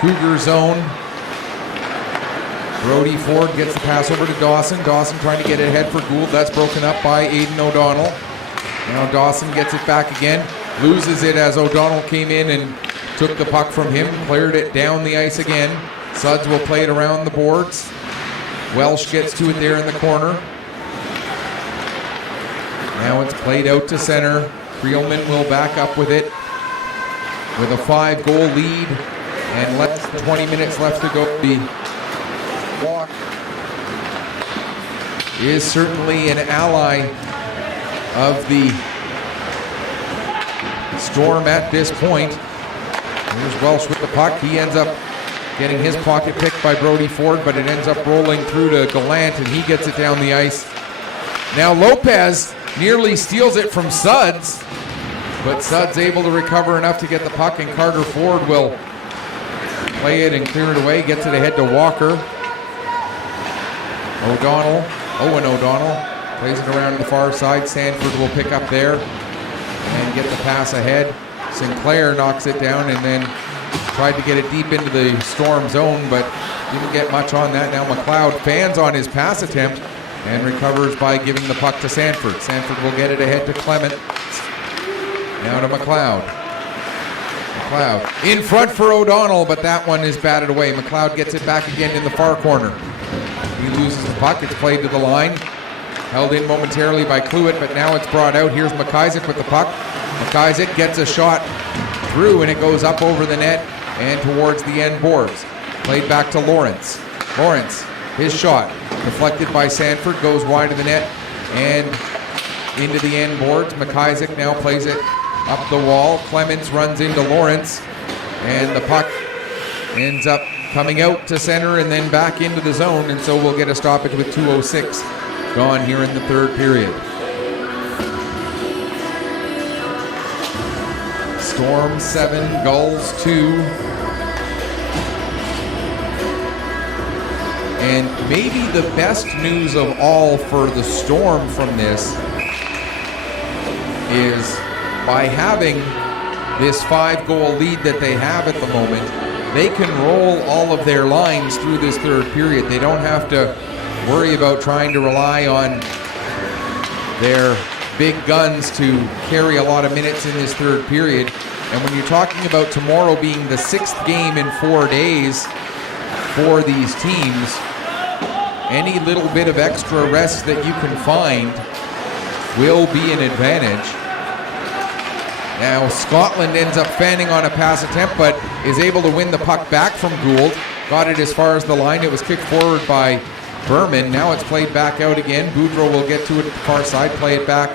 Cougar zone. Brody Ford gets the pass over to Dawson. Dawson trying to get it ahead for Gould. That's broken up by Aidan O'Donnell. Now Dawson gets it back again. Loses it as O'Donnell came in and took the puck from him. Cleared it down the ice again. Sudds will play it around the boards. Welsh gets to it there in the corner. Now it's played out to center. Creelman will back up with it with a 5-goal lead and less than 20 minutes left to go. The walk is certainly an ally of the Storm at this point. Here's Welsh with the puck. He ends up getting his pocket picked by Brody Ford, but it ends up rolling through to Gallant, and he gets it down the ice. Now Lopez nearly steals it from Sudds, but Sudds able to recover enough to get the puck, and Carter Ford will play it and clear it away, gets it ahead to Walker. Owen O'Donnell plays it around to the far side. Sanford will pick up there and get the pass ahead. Sinclair knocks it down and then tried to get it deep into the Storm zone, but didn't get much on that. Now McLeod fans on his pass attempt and recovers by giving the puck to Sanford. Sanford will get it ahead to Clement. Now to McLeod. McLeod in front for O'Donnell, but that one is batted away. McLeod gets it back again in the far corner. He loses the puck. It's played to the line. Held in momentarily by Cluett, but now it's brought out. Here's McIsaac with the puck. McIsaac gets a shot through, and it goes up over the net and towards the end boards. Played back to Lawrence. Lawrence, his shot, deflected by Sanford, goes wide of the net and into the end boards. McIsaac now plays it up the wall. Clements runs into Lawrence, and the puck ends up coming out to center and then back into the zone, and so we'll get a stoppage with 2:06 gone here in the third period. Storm 7, Gulls 2. And maybe the best news of all for the Storm from this is by having this 5-goal lead that they have at the moment, they can roll all of their lines through this third period. They don't have to worry about trying to rely on their big guns to carry a lot of minutes in this third period. And when you're talking about tomorrow being the 6th game in 4 days for these teams, any little bit of extra rest that you can find will be an advantage. Now Scotland ends up fanning on a pass attempt, but is able to win the puck back from Gould. Got it as far as the line. It was kicked forward by Berman. Now it's played back out again. Boudreau will get to it at the far side, play it back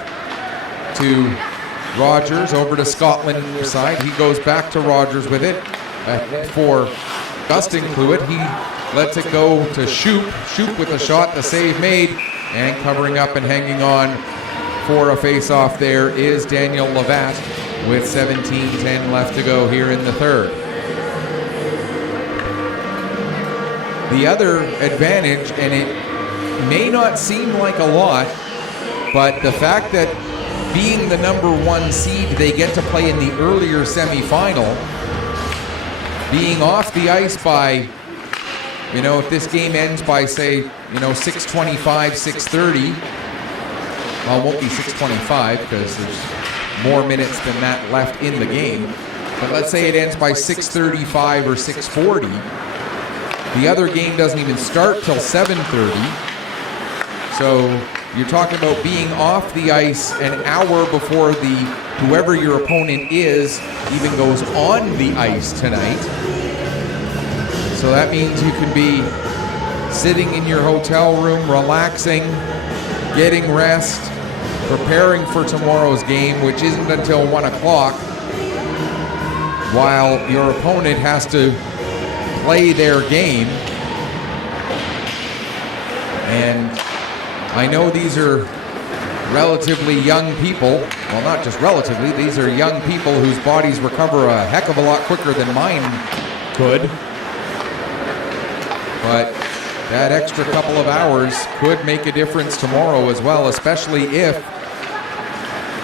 to Rogers, over to Scotland side. He goes back to Rogers with it for Dustin Cluett. He lets it go to Shoop. Shoop with a shot, the save made, and covering up and hanging on for a face-off there is Daniel Levatt with 17:10 left to go here in the third. The other advantage, and it may not seem like a lot, but the fact that being the number 1 seed, they get to play in the earlier semifinal, being off the ice by, if this game ends by, say, 6:25, 6:30, well, it won't be 6:25 because there's more minutes than that left in the game, but let's say it ends by 6:35 or 6:40, the other game doesn't even start till 7:30, so you're talking about being off the ice an hour before whoever your opponent is even goes on the ice tonight. So that means you can be sitting in your hotel room, relaxing, getting rest, preparing for tomorrow's game, which isn't until 1 o'clock, while your opponent has to play their game. And I know these are relatively young people. Well, not just relatively. These are young people whose bodies recover a heck of a lot quicker than mine could. But that extra couple of hours could make a difference tomorrow as well, especially if,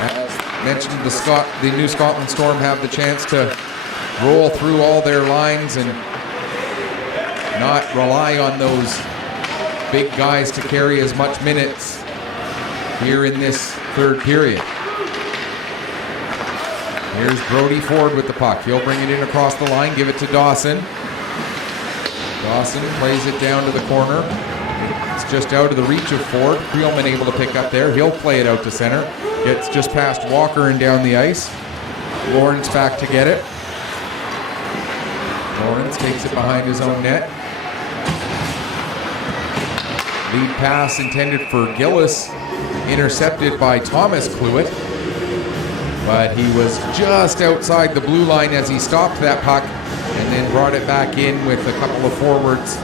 as mentioned, the New Scotland Storm have the chance to roll through all their lines and not rely on those big guys to carry as much minutes here in this third period. Here's Brody Ford with the puck. He'll bring it in across the line, give it to Dawson. Dawson plays it down to the corner. It's just out of the reach of Ford. Creelman able to pick up there. He'll play it out to center. Gets just past Walker and down the ice. Lawrence back to get it. Lawrence takes it behind his own net. Lead pass intended for Gillis, intercepted by Thomas Cluett. But he was just outside the blue line as he stopped that puck and then brought it back in with a couple of forwards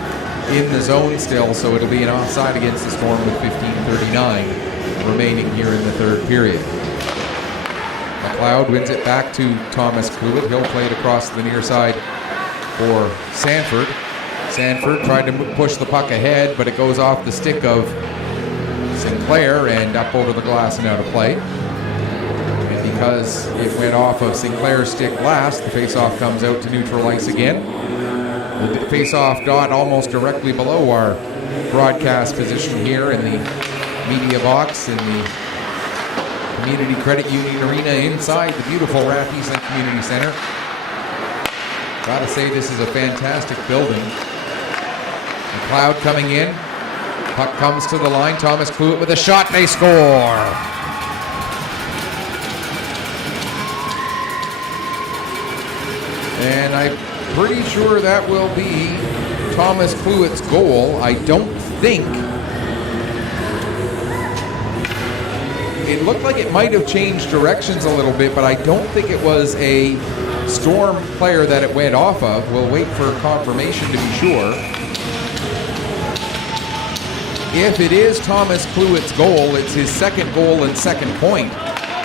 in the zone still, so it'll be an offside against the Storm with 15:39 remaining here in the third period. McLeod wins it back to Thomas Cluett. He'll play it across the near side for Sanford. Sanford tried to push the puck ahead, but it goes off the stick of Sinclair and up over the glass and out of play. And because it went off of Sinclair's stick last, the faceoff comes out to neutral ice again. The faceoff dot almost directly below our broadcast position here in the media box in the Community Credit Union Arena inside the beautiful Rathieson Community Center. Gotta say, this is a fantastic building. McLeod coming in. Puck comes to the line. Thomas Cluett with a shot. They score. And I'm pretty sure that will be Thomas Cluett's goal. I don't think. It looked like it might have changed directions a little bit, but I don't think it was a Storm player that it went off of. We'll wait for confirmation to be sure. If it is Thomas Cluett's goal, it's his second goal and second point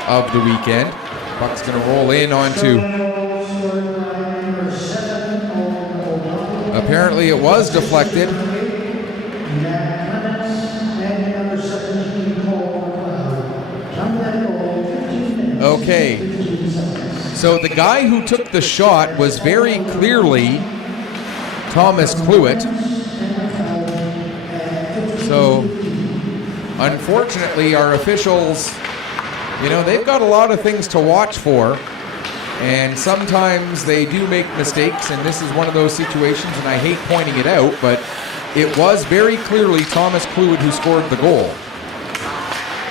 of the weekend. Puck's going to roll in onto... Apparently it was deflected. Okay. So the guy who took the shot was very clearly Thomas Cluett. So, unfortunately, our officials, they've got a lot of things to watch for, and sometimes they do make mistakes, and this is one of those situations, and I hate pointing it out, but it was very clearly Thomas Clewett who scored the goal,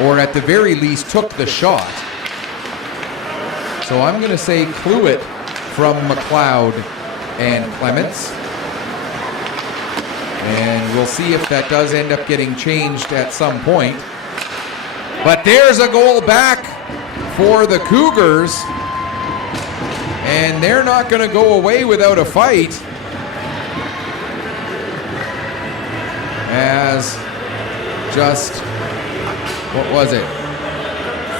or at the very least took the shot. So I'm going to say Clewett from McLeod and Clements. And we'll see if that does end up getting changed at some point. But there's a goal back for the Cougars. And they're not going to go away without a fight. As just, what was it?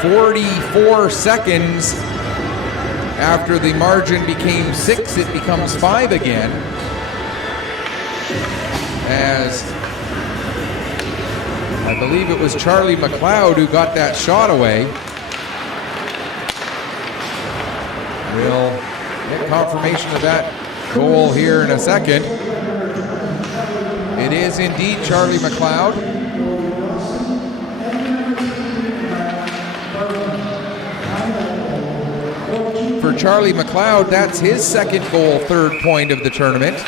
44 seconds after the margin became 6, it becomes 5 again. As I believe it was Charlie McLeod who got that shot away. We'll get confirmation of that goal here in a second. It is indeed Charlie McLeod. For Charlie McLeod, that's his second goal, third point of the tournament.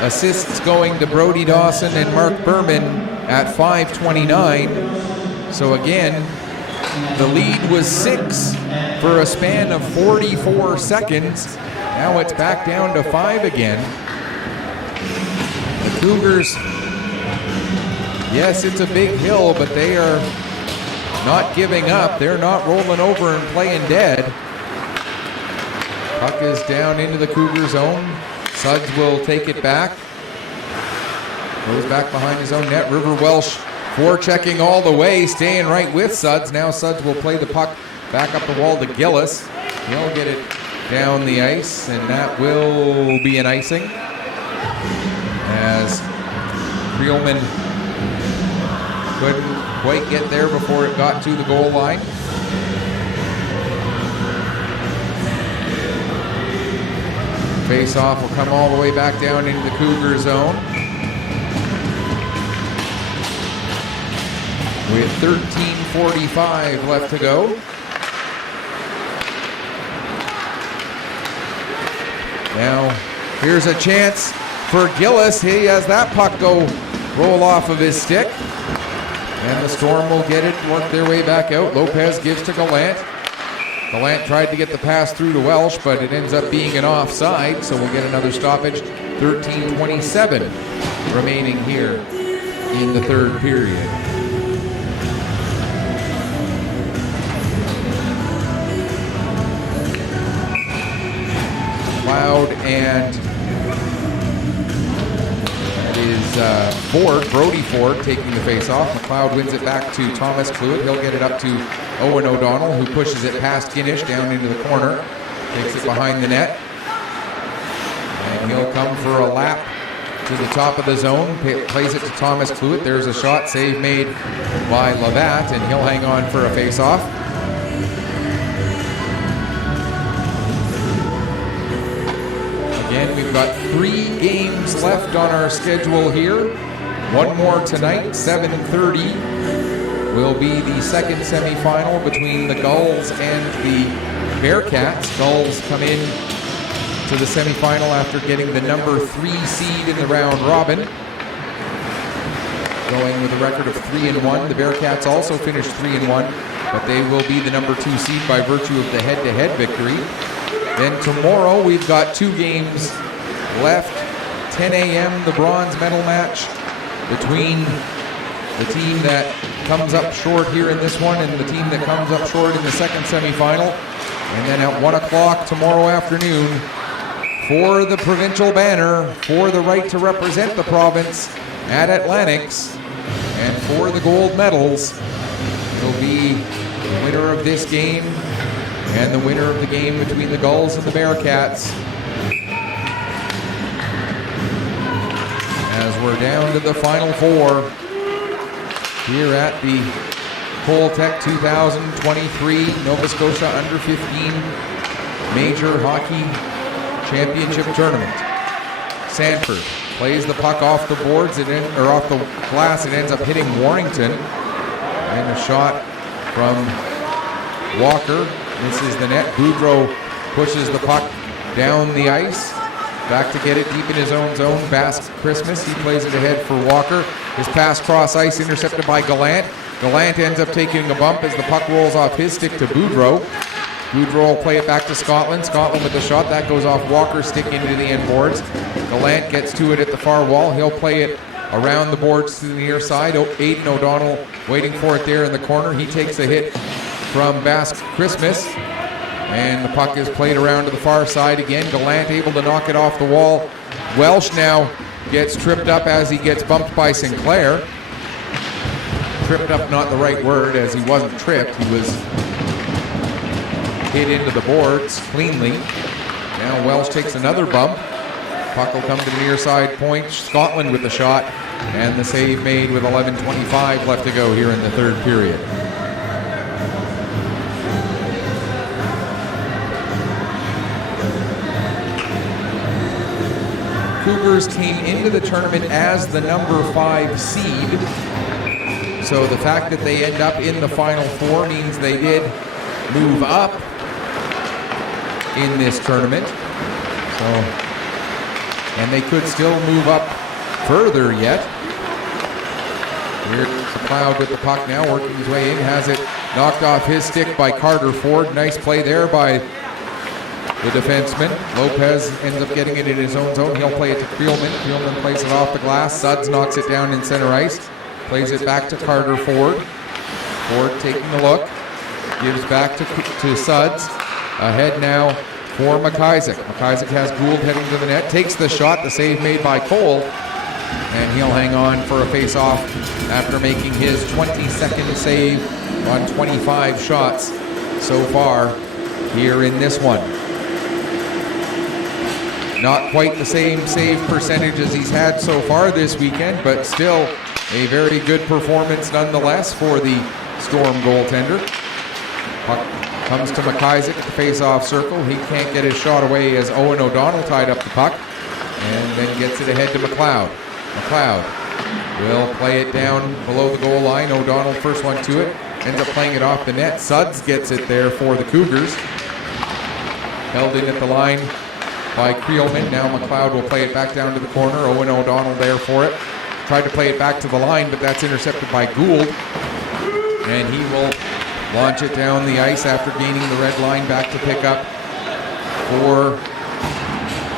Assists going to Brody Dawson and Mark Berman at 5:29. So again, the lead was 6 for a span of 44 seconds. Now it's back down to 5 again. The Cougars, yes, it's a big hill, but they are not giving up. They're not rolling over and playing dead. Puck is down into the Cougar zone. Suds will take it back. Goes back behind his own net. River Welsh forechecking all the way, staying right with Suds. Now Suds will play the puck back up the wall to Gillis. He'll get it down the ice, and that will be an icing. As Creelman couldn't quite get there before it got to the goal line. Face-off will come all the way back down into the Cougar zone. With 13:45 left to go. Now, here's a chance for Gillis. He has that puck roll off of his stick. And the Storm will get it, work their way back out. Lopez gives to Gallant. Gallant tried to get the pass through to Welsh, but it ends up being an offside, so we'll get another stoppage. 13:27 remaining here in the third period. McLeod and that is Brody Ford taking the face-off. McLeod wins it back to Thomas Clewett. He'll get it up to Owen O'Donnell, who pushes it past Ginnish down into the corner. Takes it behind the net. And he'll come for a lap to the top of the zone. Plays it to Thomas Clewett. There's a shot, save made by Labatt, and he'll hang on for a face-off. Again, we've got 3 games left on our schedule here. One more tonight, 7:30. Will be the second semifinal between the Gulls and the Bearcats. Gulls come in to the semifinal after getting the number 3 seed in the round robin, going with a record of 3-1. The Bearcats also finished 3-1, but they will be the number 2 seed by virtue of the head-to-head victory. Then tomorrow we've got 2 games left. 10 a.m. the bronze medal match between the team that comes up short here in this one and the team that comes up short in the second semifinal. And then at 1 o'clock tomorrow afternoon, for the provincial banner, for the right to represent the province at Atlantics, and for the gold medals, will be the winner of this game and the winner of the game between the Gulls and the Bearcats. As we're down to the final 4 here at the Coltech 2023 Nova Scotia Under-15 Major Hockey Championship Tournament. Sanford plays the puck off the boards, or off the glass. It ends up hitting Warrington. And a shot from Walker. This is the net. Boudreau pushes the puck down the ice. Back to get it deep in his own zone. Basque Christmas. He plays it ahead for Walker. His pass cross ice intercepted by Gallant. Gallant ends up taking a bump as the puck rolls off his stick to Boudreau. Boudreau will play it back to Scotland. Scotland with the shot. That goes off Walker's stick into the end boards. Gallant gets to it at the far wall. He'll play it around the boards to the near side. Aidan O'Donnell waiting for it there in the corner. He takes a hit from Basque Christmas. And the puck is played around to the far side again. Gallant able to knock it off the wall. Welsh now gets tripped up as he gets bumped by Sinclair. Tripped up, not the right word, as he wasn't tripped. He was hit into the boards cleanly. Now Welsh takes another bump. Puck will come to the near side point. Scotland with the shot. And the save made with 11:25 left to go here in the third period. Cougars came into the tournament as the number 5 seed. So the fact that they end up in the Final Four means they did move up in this tournament. So, and they could still move up further yet. Here's McLeod with the puck now, working his way in, has it knocked off his stick by Carter Ford. Nice play there by the defenseman. Lopez ends up getting it in his own zone. He'll play it to Creelman. Creelman plays it off the glass. Suds knocks it down in center ice. Plays it back to Carter Ford. Ford taking a look. Gives back to Suds. Ahead now for McIsaac. McIsaac has Gould heading to the net. Takes the shot. The save made by Cole. And he'll hang on for a face-off after making his 22nd save on 25 shots so far here in this one. Not quite the same save percentage as he's had so far this weekend, but still a very good performance nonetheless for the Storm goaltender. Puck comes to McIsaac at the face-off circle. He can't get his shot away as Owen O'Donnell tied up the puck and then gets it ahead to McLeod. McLeod will play it down below the goal line. O'Donnell first one to it. Ends up playing it off the net. Suds gets it there for the Cougars. Held in at the line by Creelman. Now McLeod will play it back down to the corner. Owen O'Donnell there for it. Tried to play it back to the line, but that's intercepted by Gould. And he will launch it down the ice after gaining the red line. Back to pick up for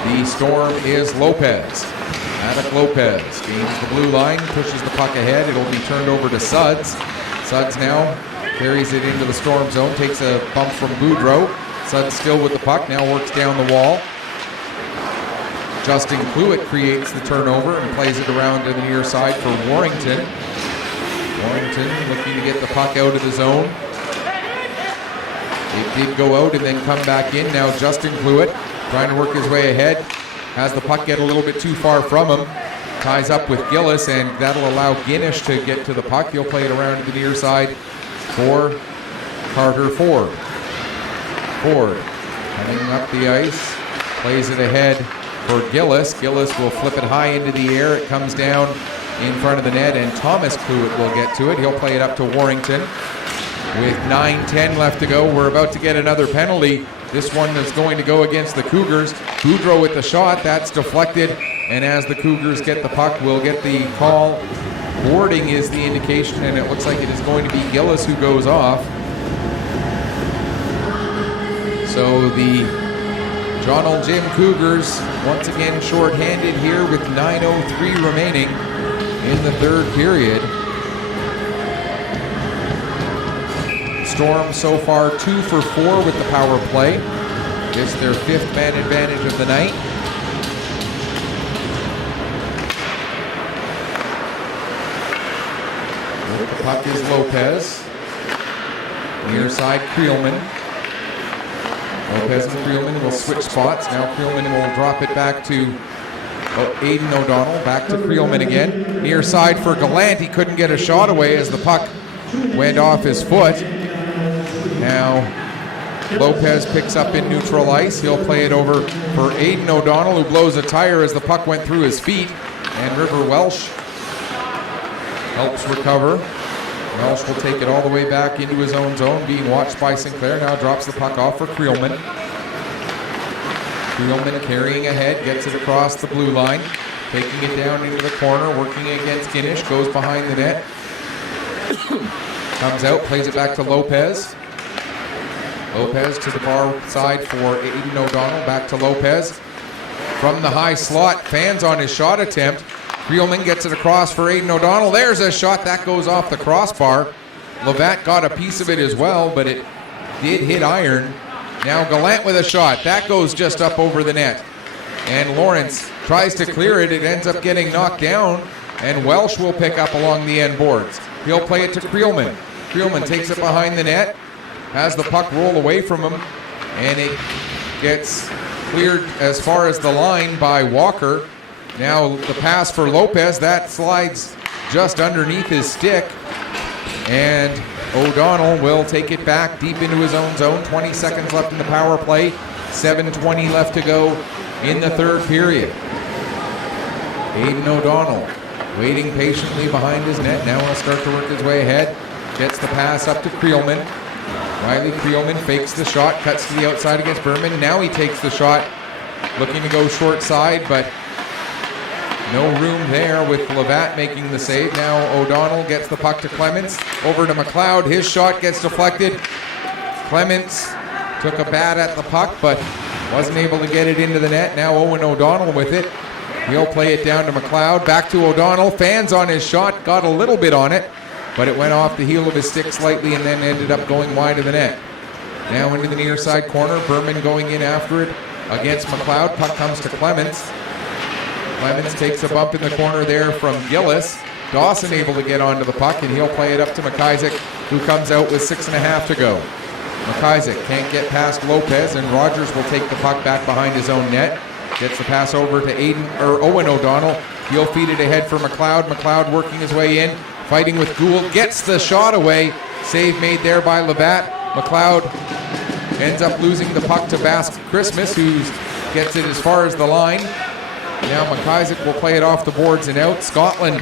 the Storm is Lopez. Attic Lopez gains the blue line, pushes the puck ahead. It'll be turned over to Suds. Suds now carries it into the Storm zone, takes a bump from Boudreau. Suds still with the puck, now works down the wall. Justin Cluett creates the turnover and plays it around to the near side for Warrington. Warrington looking to get the puck out of the zone. It did go out and then come back in. Now Justin Cluett trying to work his way ahead. Has the puck get a little bit too far from him. Ties up with Gillis, and that'll allow Guinness to get to the puck. He'll play it around to the near side for Carter Ford. Ford coming up the ice, plays it ahead for Gillis. Gillis will flip it high into the air. It comes down in front of the net, and Thomas Cluett will get to it. He'll play it up to Warrington. With 9:10 left to go, we're about to get another penalty. This one is going to go against the Cougars. Boudreau with the shot, that's deflected. And as the Cougars get the puck, we'll get the call. Boarding is the indication, and it looks like it is going to be Gillis who goes off. So the Joneljim Cougars once again shorthanded here with 9:03 remaining in the third period. Storm so far 2 for 4 with the power play. It's their 5th man advantage of the night. The puck is Lopez. Near side Creelman. Lopez and Creelman will switch spots. Now Creelman will drop it back to Aidan O'Donnell. Back to Creelman again. Near side for Gallant. He couldn't get a shot away as the puck went off his foot. Now Lopez picks up in neutral ice. He'll play it over for Aidan O'Donnell, who blows a tire as the puck went through his feet. And River Welsh helps recover. Welsh will take it all the way back into his own zone, being watched by Sinclair. Now drops the puck off for Creelman. Creelman carrying ahead, gets it across the blue line, taking it down into the corner, working against Ginnish, goes behind the net. Comes out, plays it back to Lopez. Lopez to the far side for Aiden O'Donnell, back to Lopez. From the high slot, fans on his shot attempt. Creelman gets it across for Aiden O'Donnell. There's a shot that goes off the crossbar. Levatt got a piece of it as well, but it did hit iron. Now Gallant with a shot. That goes just up over the net. And Lawrence tries to clear it. It ends up getting knocked down, and Welsh will pick up along the end boards. He'll play it to Creelman. Creelman takes it behind the net, has the puck roll away from him, and it gets cleared as far as the line by Walker. Now the pass for Lopez, that slides just underneath his stick, and O'Donnell will take it back deep into his own zone. 20 seconds left in the power play, 7:20 left to go in the third period. Aiden O'Donnell waiting patiently behind his net. Now he'll start to work his way ahead. Gets the pass up to Creelman. Riley Creelman fakes the shot, cuts to the outside against Berman. Now he takes the shot, looking to go short side, but no room there with Levatt making the save. Now O'Donnell gets the puck to Clements. Over to McLeod. His shot gets deflected. Clements took a bat at the puck, but wasn't able to get it into the net. Now Owen O'Donnell with it. He'll play it down to McLeod. Back to O'Donnell. Fans on his shot. Got a little bit on it, but it went off the heel of his stick slightly and then ended up going wide of the net. Now into the near side corner. Berman going in after it against McLeod. Puck comes to Clements. Clements takes a bump in the corner there from Gillis. Dawson able to get onto the puck, and he'll play it up to McIsaac, who comes out with 6.5 to go. McIsaac can't get past Lopez, and Rogers will take the puck back behind his own net. Gets the pass over to Owen O'Donnell. He'll feed it ahead for McLeod. McLeod working his way in, fighting with Gould. Gets the shot away. Save made there by Levatt. McLeod ends up losing the puck to Basque Christmas, who gets it as far as the line. Now McIsaac will play it off the boards and out. Scotland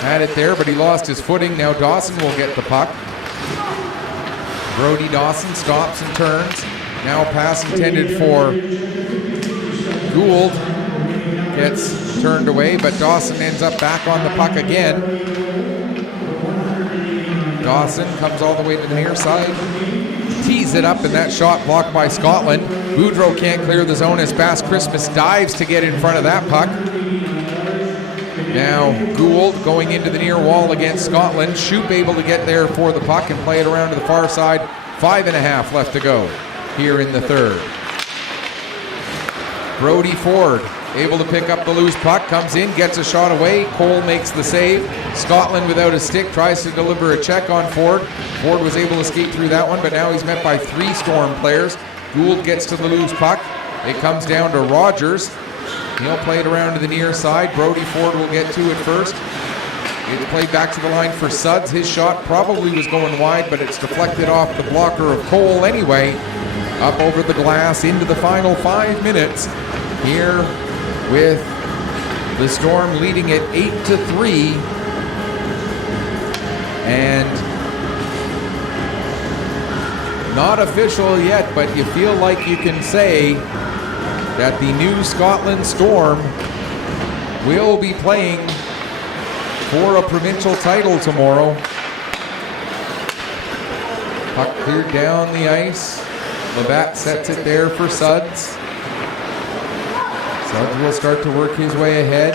had it there, but he lost his footing. Now Dawson will get the puck. Brody Dawson stops and turns. Now pass intended for Gould. Gets turned away, but Dawson ends up back on the puck again. Dawson comes all the way to the near side. Tees it up, and that shot blocked by Scotland. Boudreau can't clear the zone as Basque Christmas dives to get in front of that puck. Now Gould going into the near wall against Scotland. Shoop able to get there for the puck and play it around to the far side. 5.5 left to go here in the third. Brody Ford able to pick up the loose puck, comes in, gets a shot away. Cole makes the save. Scotland without a stick tries to deliver a check on Ford. Ford was able to skate through that one, but now he's met by 3 Storm players. Gould gets to the loose puck. It comes down to Rogers. He'll play it around to the near side. Brody Ford will get to it first. It's played back to the line for Suds. His shot probably was going wide, but it's deflected off the blocker of Cole anyway. Up over the glass into the final 5 minutes here with the Storm leading it 8-3. And not official yet, but you feel like you can say that the new Scotland Storm will be playing for a provincial title tomorrow. Puck cleared down the ice. Levatt sets it there for Suds. Suds will start to work his way ahead.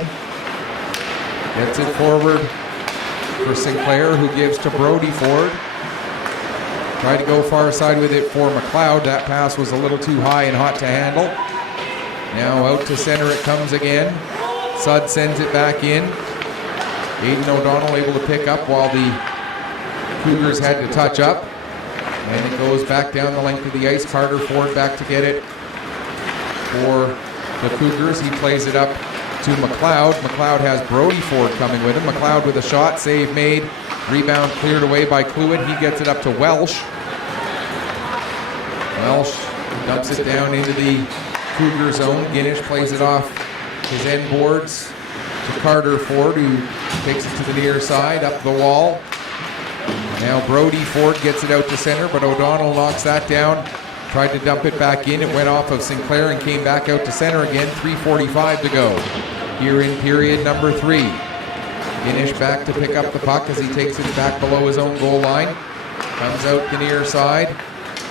Gets it forward for Sinclair, who gives to Brody Ford. Tried to go far side with it for McLeod. That pass was a little too high and hot to handle. Now out to center it comes again. Sud sends it back in. Aiden O'Donnell able to pick up while the Cougars had to touch up. And it goes back down the length of the ice. Carter Ford back to get it for the Cougars. He plays it up to McLeod. McLeod has Brody Ford coming with him. McLeod with a shot, save made. Rebound cleared away by Cluett. He gets it up to Welsh. Welsh dumps it down into the Cougar zone. Ginnish plays it off his end boards to Carter Ford, who takes it to the near side, up the wall. Now Brody Ford gets it out to center, but O'Donnell knocks that down Tried to dump it back in. It went off of Sinclair and came back out to center again. 3:45 to go here in period number 3. Guinish back to pick up the puck as he takes it back below his own goal line. Comes out the near side.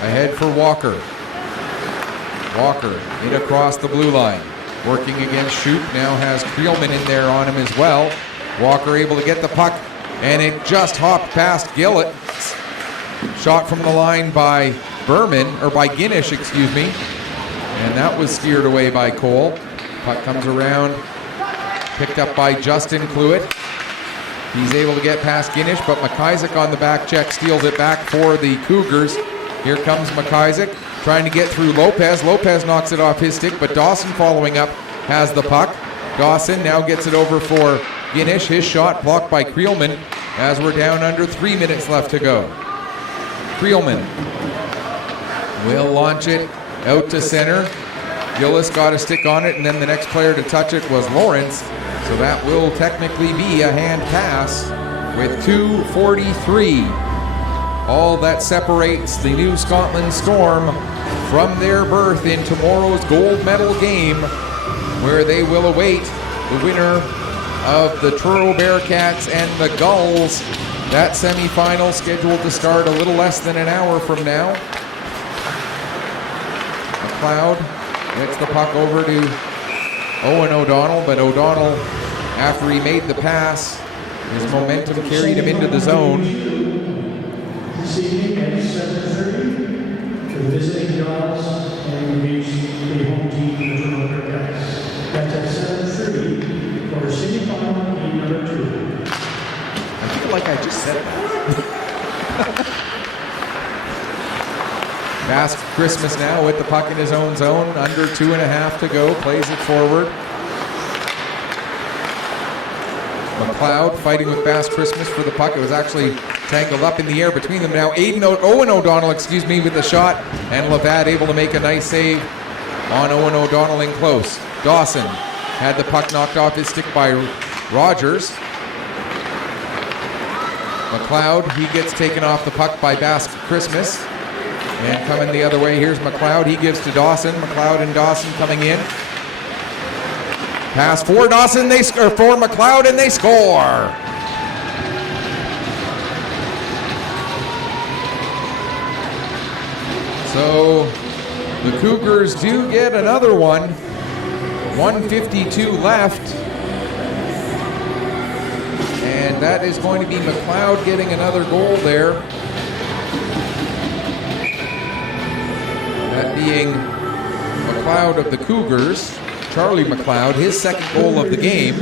Ahead for Walker. Walker in across the blue line. Working against Shoup. Now has Creelman in there on him as well. Walker able to get the puck, and it just hopped past Gillett. Shot from the line by Berman, or by Guinish, excuse me. And that was steered away by Cole. Puck comes around. Picked up by Justin Cluett. He's able to get past Guinish, but McIsaac on the back check steals it back for the Cougars. Here comes McIsaac trying to get through Lopez. Lopez knocks it off his stick, but Dawson following up has the puck. Dawson now gets it over for Guinish. His shot blocked by Creelman as we're down under 3 minutes left to go. Creelman will launch it out to center. Gillis got a stick on it, and then the next player to touch it was Lawrence. So that will technically be a hand pass with 2:43. All that separates the New Scotland Storm from their berth in tomorrow's gold medal game, where they will await the winner of the Truro Bearcats and the Gulls. That semifinal scheduled to start a little less than an hour from now. McLeod gets the puck over to Owen O'Donnell, but O'Donnell, after he made the pass, his momentum carried him into the zone. This evening at 7:30, the visiting Gulls and the home team, the Truro Bearcats. That's at 7:30 for semifinal game number 2. I feel like I just said that. Basque Christmas now with the puck in his own zone. Under 2.5 to go. Plays it forward. McLeod fighting with Basque Christmas for the puck. It was actually tangled up in the air between them now. Owen O'Donnell, with the shot. And Labatt able to make a nice save on Owen O'Donnell in close. Dawson had the puck knocked off his stick by Rogers. McLeod, he gets taken off the puck by Basque Christmas. And coming the other way, here's McLeod. He gives to Dawson. McLeod and Dawson coming in. Pass for Dawson, for McLeod, and they score. So the Cougars do get another one. 1:52 left. And that is going to be McLeod getting another goal there. That being McLeod of the Cougars, Charlie McLeod, his second goal of the game.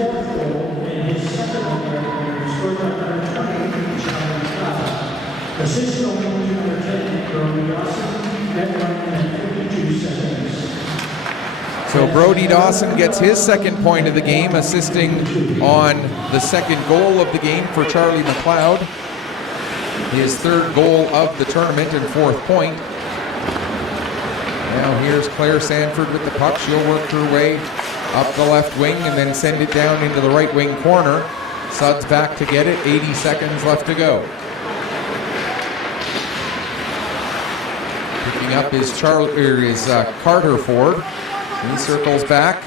So Brody Dawson gets his second point of the game, assisting on the second goal of the game for Charlie McLeod. His third goal of the tournament and fourth point. Now here's Claire Sanford with the puck. She'll work her way up the left wing and then send it down into the right wing corner. Sud's back to get it. 80 seconds left to go. Picking up is Carter Ford. He circles back.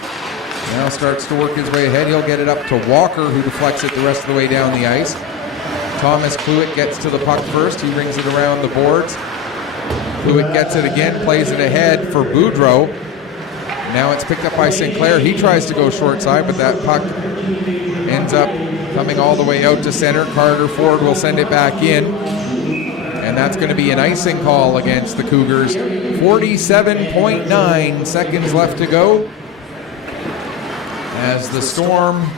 Now starts to work his way ahead. He'll get it up to Walker, who deflects it the rest of the way down the ice. Thomas Cluett gets to the puck first. He brings it around the boards. Cluett gets it again, plays it ahead for Boudreau. Now it's picked up by Sinclair. He tries to go short side, but that puck ends up coming all the way out to center. Carter Ford will send it back in. And that's going to be an icing call against the Cougars. 47.9 seconds left to go. As the Storm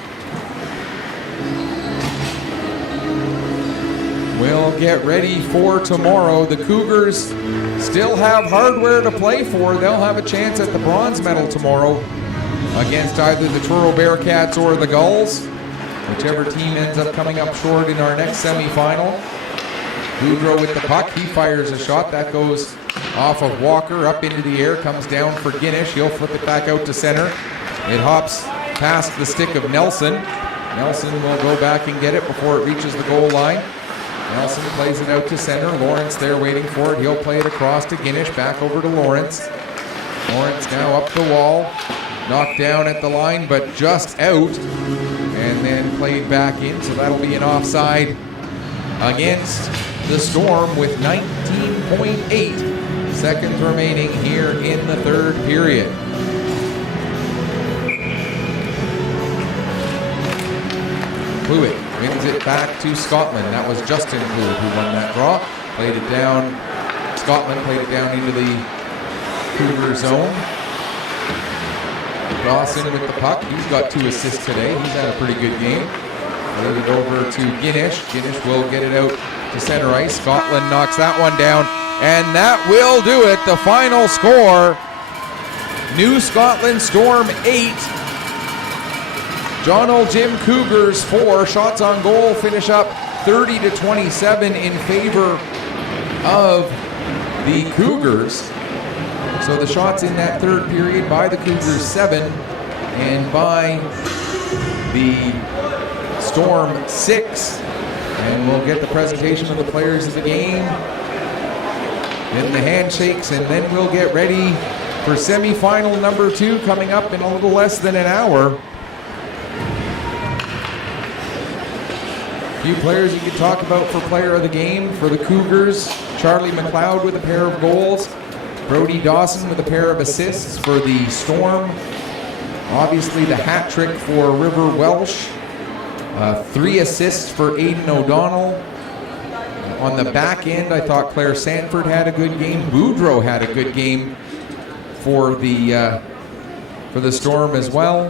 will get ready for tomorrow. The Cougars still have hardware to play for. They'll have a chance at the bronze medal tomorrow against either the Truro Bearcats or the Gulls. Whichever team ends up coming up short in our next semifinal. Boudreau with the puck. He fires a shot. That goes off of Walker up into the air. Comes down for Guinish. He'll flip it back out to center. It hops past the stick of Nelson. Nelson will go back and get it before it reaches the goal line. Nelson plays it out to center. Lawrence there waiting for it. He'll play it across to Guinish. Back over to Lawrence. Lawrence now up the wall. Knocked down at the line, but just out. And then played back in, so that'll be an offside against the Storm with 19.8 seconds remaining here in the third period. Cluett wins it back to Scotland. That was Justin Cluett who won that draw. Played it down. Scotland played it down into the Cougar zone. Dawson with the puck. He's got 2 assists today. He's had a pretty good game. Played it over to Guinish. Guinish will get it out to center ice. Scotland knocks that one down. And that will do it. The final score, New Scotland Storm 8. Joneljim Cougars 4. Shots on goal finish up 30-27 in favor of the Cougars. So the shots in that third period by the Cougars 7 and by the Storm 6. And we'll get the presentation of the players of the game, then the handshakes, and then we'll get ready for semifinal number 2 coming up in a little less than an hour. A few players you could talk about for player of the game. For the Cougars, Charlie McLeod with a pair of goals. Brody Dawson with a pair of assists. For the Storm, obviously the hat trick for River Welsh. 3 assists for Aidan O'Donnell. On the back end, I thought Claire Sanford had a good game. Boudreau had a good game for the Storm as well.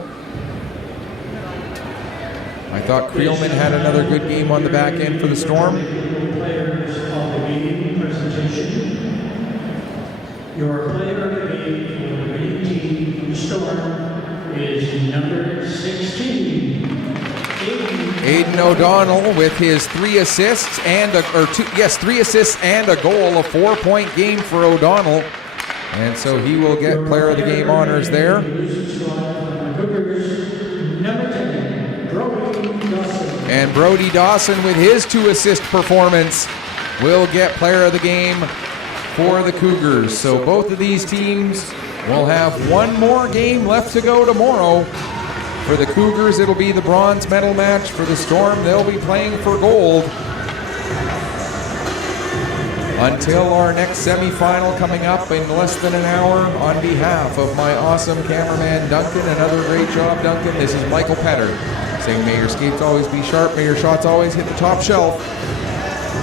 I thought Creelman had another good game on the back end for the Storm. Players of the game presentation. Your player of the game for the winning team, the Storm, is number 16. Aidan O'Donnell with his 3 assists and 3 assists and a goal, a 4-point game for O'Donnell, and so he will get player of the game honors there. And Brody Dawson with his 2 assist performance will get player of the game for the Cougars. So both of these teams will have one more game left to go tomorrow. For the Cougars, it'll be the bronze medal match. For the Storm, they'll be playing for gold. Until our next semifinal coming up in less than an hour, on behalf of my awesome cameraman Duncan, another great job, Duncan, this is Michael Petter saying may your skates always be sharp, may your shots always hit the top shelf.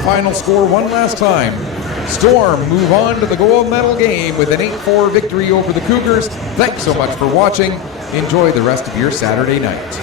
Final score one last time. Storm move on to the gold medal game with an 8-4 victory over the Cougars. Thanks so much for watching. Enjoy the rest of your Saturday night.